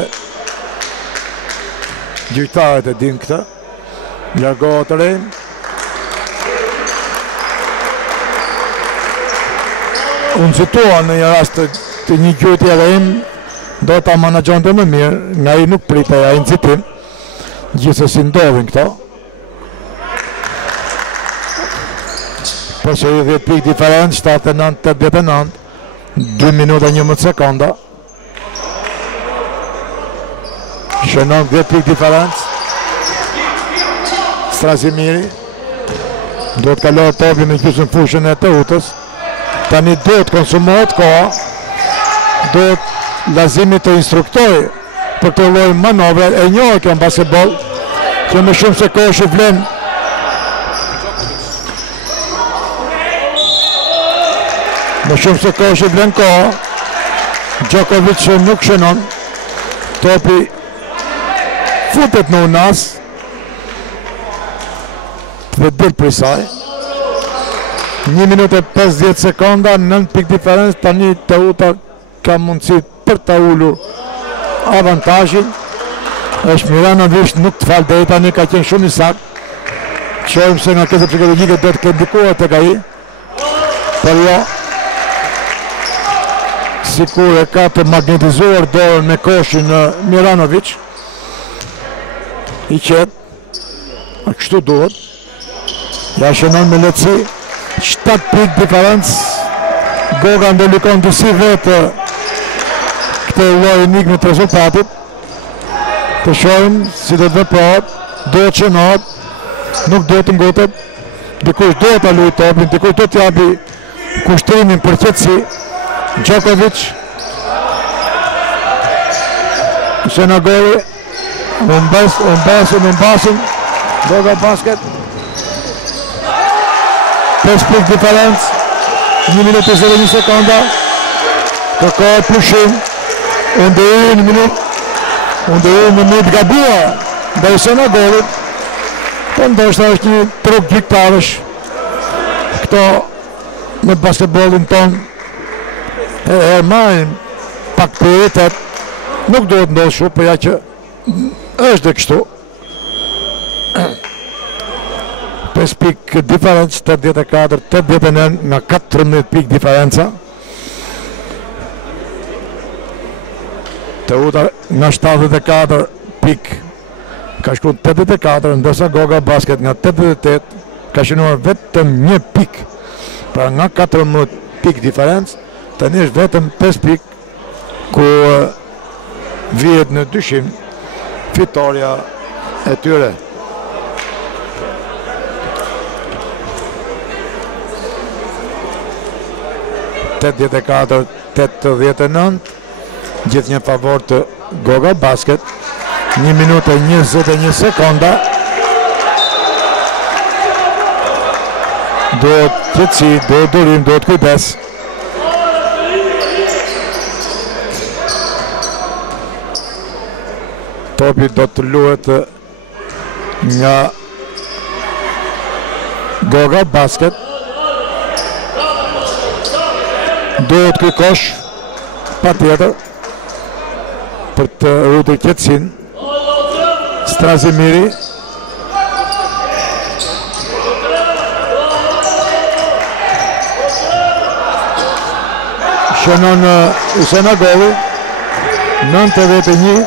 gjyqtarët e din këtë. Largohet Reim. Unë citua në një rast të një gjyqtje Reim, do ta menaxhonte më mirë, nga ai nuk pritej ai incitim. Gjithsesi ndodhin këto. Përse i 10 pik diferencë, 79-89, 2 minuta 11 sekonda. Shënon 10 pik diferencë. Strazimiri. Duhet kalohë topi në gjysmë fushën e Teutës. Tani duhet konsumohet koha. Duhet lazimi të instruktoj për të lloj manovre. E njohë kjo në basketbol, që më shumë se kohë që vlen. Më shumë se kohë që vlen koha. Djokovic nuk shënon. Topi futet në unas dhe del për saj. 1 minutë e 50 sekonda, 9 pik diferencë. Tani Teuta ka mundësi për ta ulur avantazhin. Është Miranovic, nuk të falë deri tani, ka qenë shumë i saktë. Shohim se nga këto psikologjike do të ndikohet tek ai. Por jo, sikur e ka të magnetizuar dorën me koshin në Miranovic. I qetë, a kështu duhet. Ja shënon me lehtësi, 7 pik diferencë. Goga ndelikon disi vetë këtë lloj enigme të rezultatit. Të shohim si do të veprohet, do të shënohet, nuk do të ngotet. Dikush do ta luajë topin, dikush do të japi kushtrimin për qetësi. Djokovic. Isena golli. Unë basin. Goga Basket. 5 pik diferencë. 1 minutë e 01 sekonda. Kërkohet pushim. Unë në minutë gabuar. Dhe Isena golli. Po ndoshta është një trup gjyqtarësh. Këto në basketbolin ton e marrin pak prioritet. Nuk do të ndodhë shumë, për ja që është dhe kështu. 5 pik diferencë, 84-89 nga 14 pik diferenca. Teuta nga 74 pik ka shkruar 84, ndërsa Goga Basket nga 88 ka shënuar vetëm 1 pik. Pra nga 14 pik diferencë, tani është vetëm 5 pik, ku vihet në dyshim fitoria e tyre. Të 84-89, gjithë një favor të Goga Basket. 1 minutë e 21 sekonda. Duhet qëtësi, duhet durim, duhet kujdes. Topi do të luhet nga Goga Basket. Duhet kërkosh pa tjetër për të rritur qetësinë. Strazimiri. Shënon Usenagoli. 91.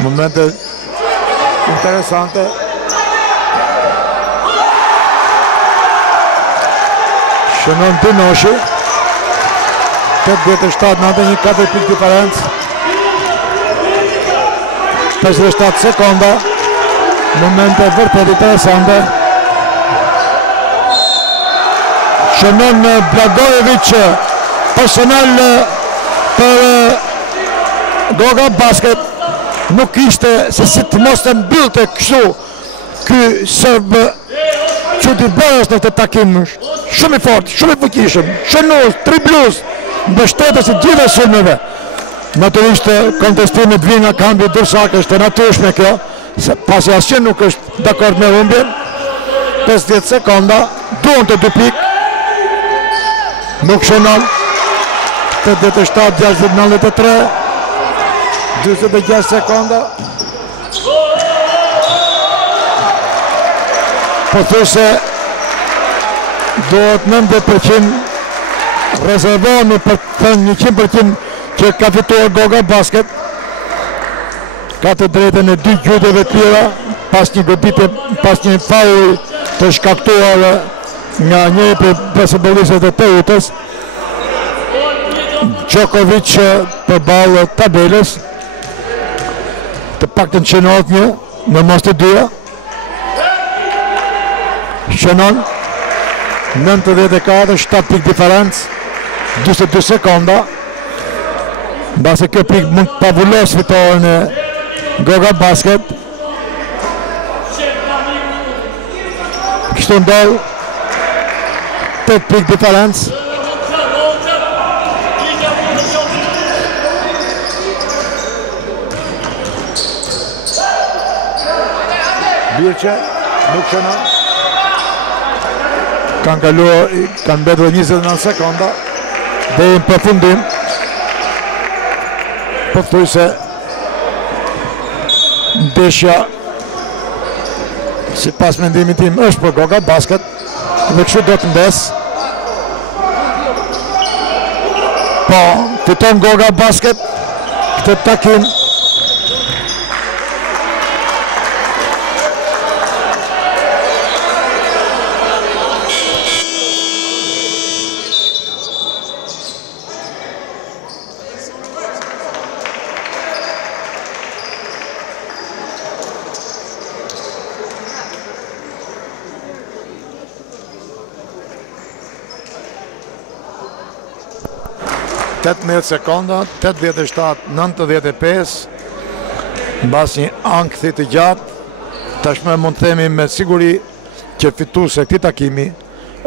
Momente interessante. Shënon Dinoshi. 87-91, 4 pikë diferencë. 57 sekonda. Momente vërtet interesante. Shënon Blagojevic personal për Goga Basket. Nuk ishte se si të mos të mbyllte kështu ky serb Çuti Bërës në këtë takim. Shumë i fort, shumë i fuqishëm, shënues, triplus, mbështetës i gjithë sulmeve. Natyrisht kontestimet vijnë nga kambi Dursak, është e natyrshme kjo, se pasi asgjë nuk është dakord me humbjen. 50 sekonda, duan të 2 pikë. Nuk shënon. 87-93. 26 sekonda. Po thosë duhet 90% rezervohemi për të thënë 100% që ka fituar Goga Basket. Ka të drejtën e 2 gjydhjeve tjera pas një goditje, pas një faul të shkaktuar nga një për basketbollistët e Teutës. Djokovic përballë tabelës. Të paktën qënohet një, në mos të dyja. Shënon 94, 7 pikë diferencë, 22 sekonda. Mbase kjo pikë mund të pavullos fitoren e Goga Basket. Kështu ndodh 8 pikë diferencë. Birqe, nuk shënon. Kanë mbetur 29 sekonda deri në përfundim. Pothuajse ndeshja sipas mendimit tim është për Goga Basket dhe kështu do të ndes. Po, fiton Goga Basket këtë takim. Sekonda, 87-95, mbas një ankthi të gjatë, tashmë mund të themi me siguri që fituese këtij takimi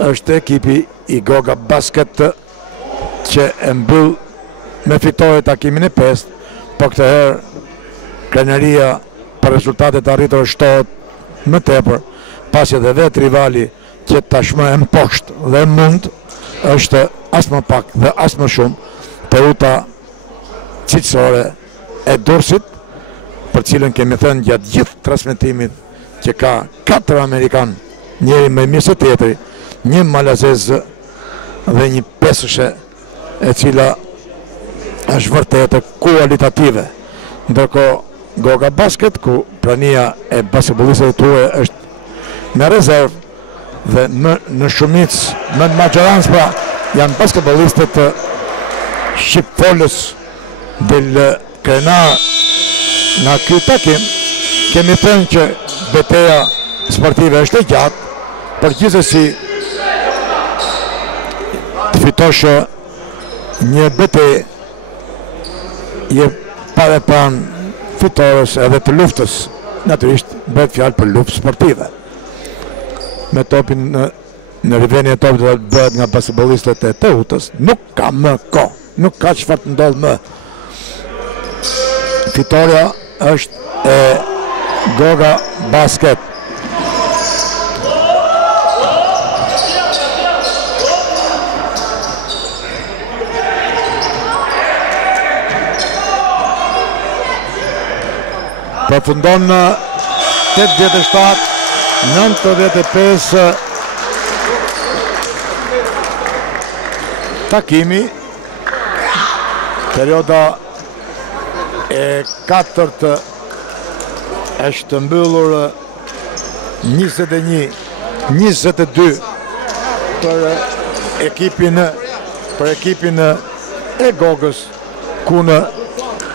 është ekipi i Goga Basket që e mbyll me fitore takimin e 5, po këtë herë krenaria për rezultatet arritura shtohet më tepër, pasi edhe vetë rivali që tashmë e mposhtë dhe mund është as më pak dhe as më shumë Teuta cilësore e Durrësit, për cilën kemi thënë gjatë gjithë transmetimit që ka 4 Amerikanë, njëri më mirë se tjetri, një malazez dhe një pesëshe e cila është vërtetë kualitative. Ndërkohë Goga Basket, ku prania e basketbollistëve tuaj është me rezervë dhe në shumicë, në maggioranza pra janë basketbollistët shqipfolës del krenar nga ky takim. Kemi thënë që betejë sportive është e gjatë, por gjithsesi të fitosh një betejë je para pranë fitores edhe të luftës, natyrisht bëhet fjalë për luftë sportive. Me topin në riveni e topit do të bëhet nga basketbollistët e Teutës, nuk ka më kohë. Nuk ka çfarë të ndodh më. Fitoria është e Goga Basket. përfundon 87-95 takimi. Perioda e 4 është mbyllur 21-22 për ekipin e Gogës, ku në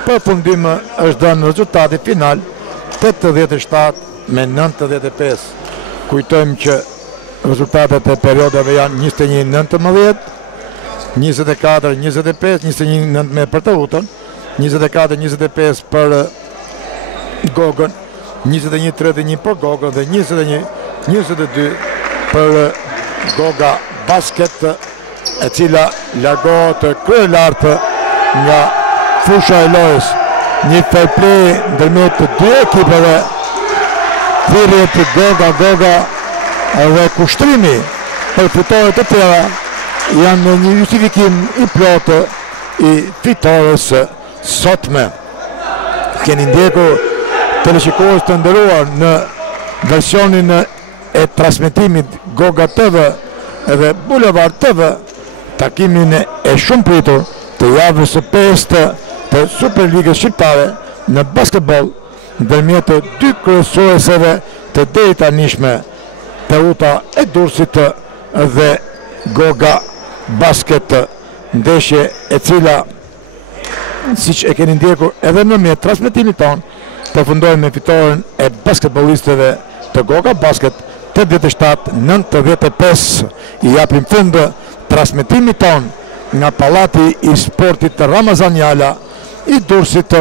përfundim është dhënë rezultati final 87-95. Kujtojmë që rezultatet e periodave janë 21-19, 24-25, 21-19 për të utën, 24-25 për Gogën, 21-31 për Gogën dhe 21-22 për Goga Basket, e cila largohet kryelartë nga fusha e lojës. Një fair play ndërmjet të dy ekipeve, thirrjet Goga dhe kushtrimi për fitore të tjera janë një justifikim i plotë i fitores sotme. Keni ndjekur teleshikues të nderuar në versionin e transmetimit Goga TV edhe Boulevard TV takimin e shumë pritur të javës së 5 të Superligës Shqiptare në basketbol ndërmjet të dy kryesueseve të deri tanishme, Teuta e Durrësit dhe Goga Basket, ndeshje e cila, siç e keni ndjekur edhe në mjet transmetimit ton, përfundoi me fitoren e basketbollistëve të Goga Basket 87-95. I japim fund transmetimit ton nga Pallati i Sportit Ramazan Jala i Durrësit,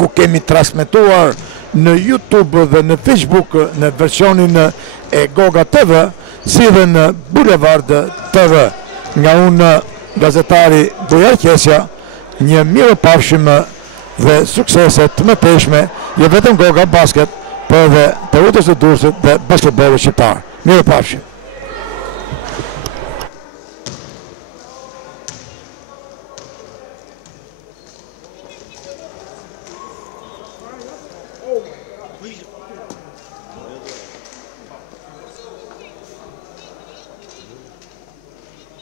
ku kemi transmetuar në YouTube dhe në Facebook në versionin e Goga TV, si dhe në Boulevard TV. Nga unë, gazetari Bujar Qesja, një mirëpafshim dhe sukseset të mëtejshme, jo vetëm Goga Basket, por edhe Teutës së Durrësit dhe basketbollit shqiptar. Mirëpafshim. Wait.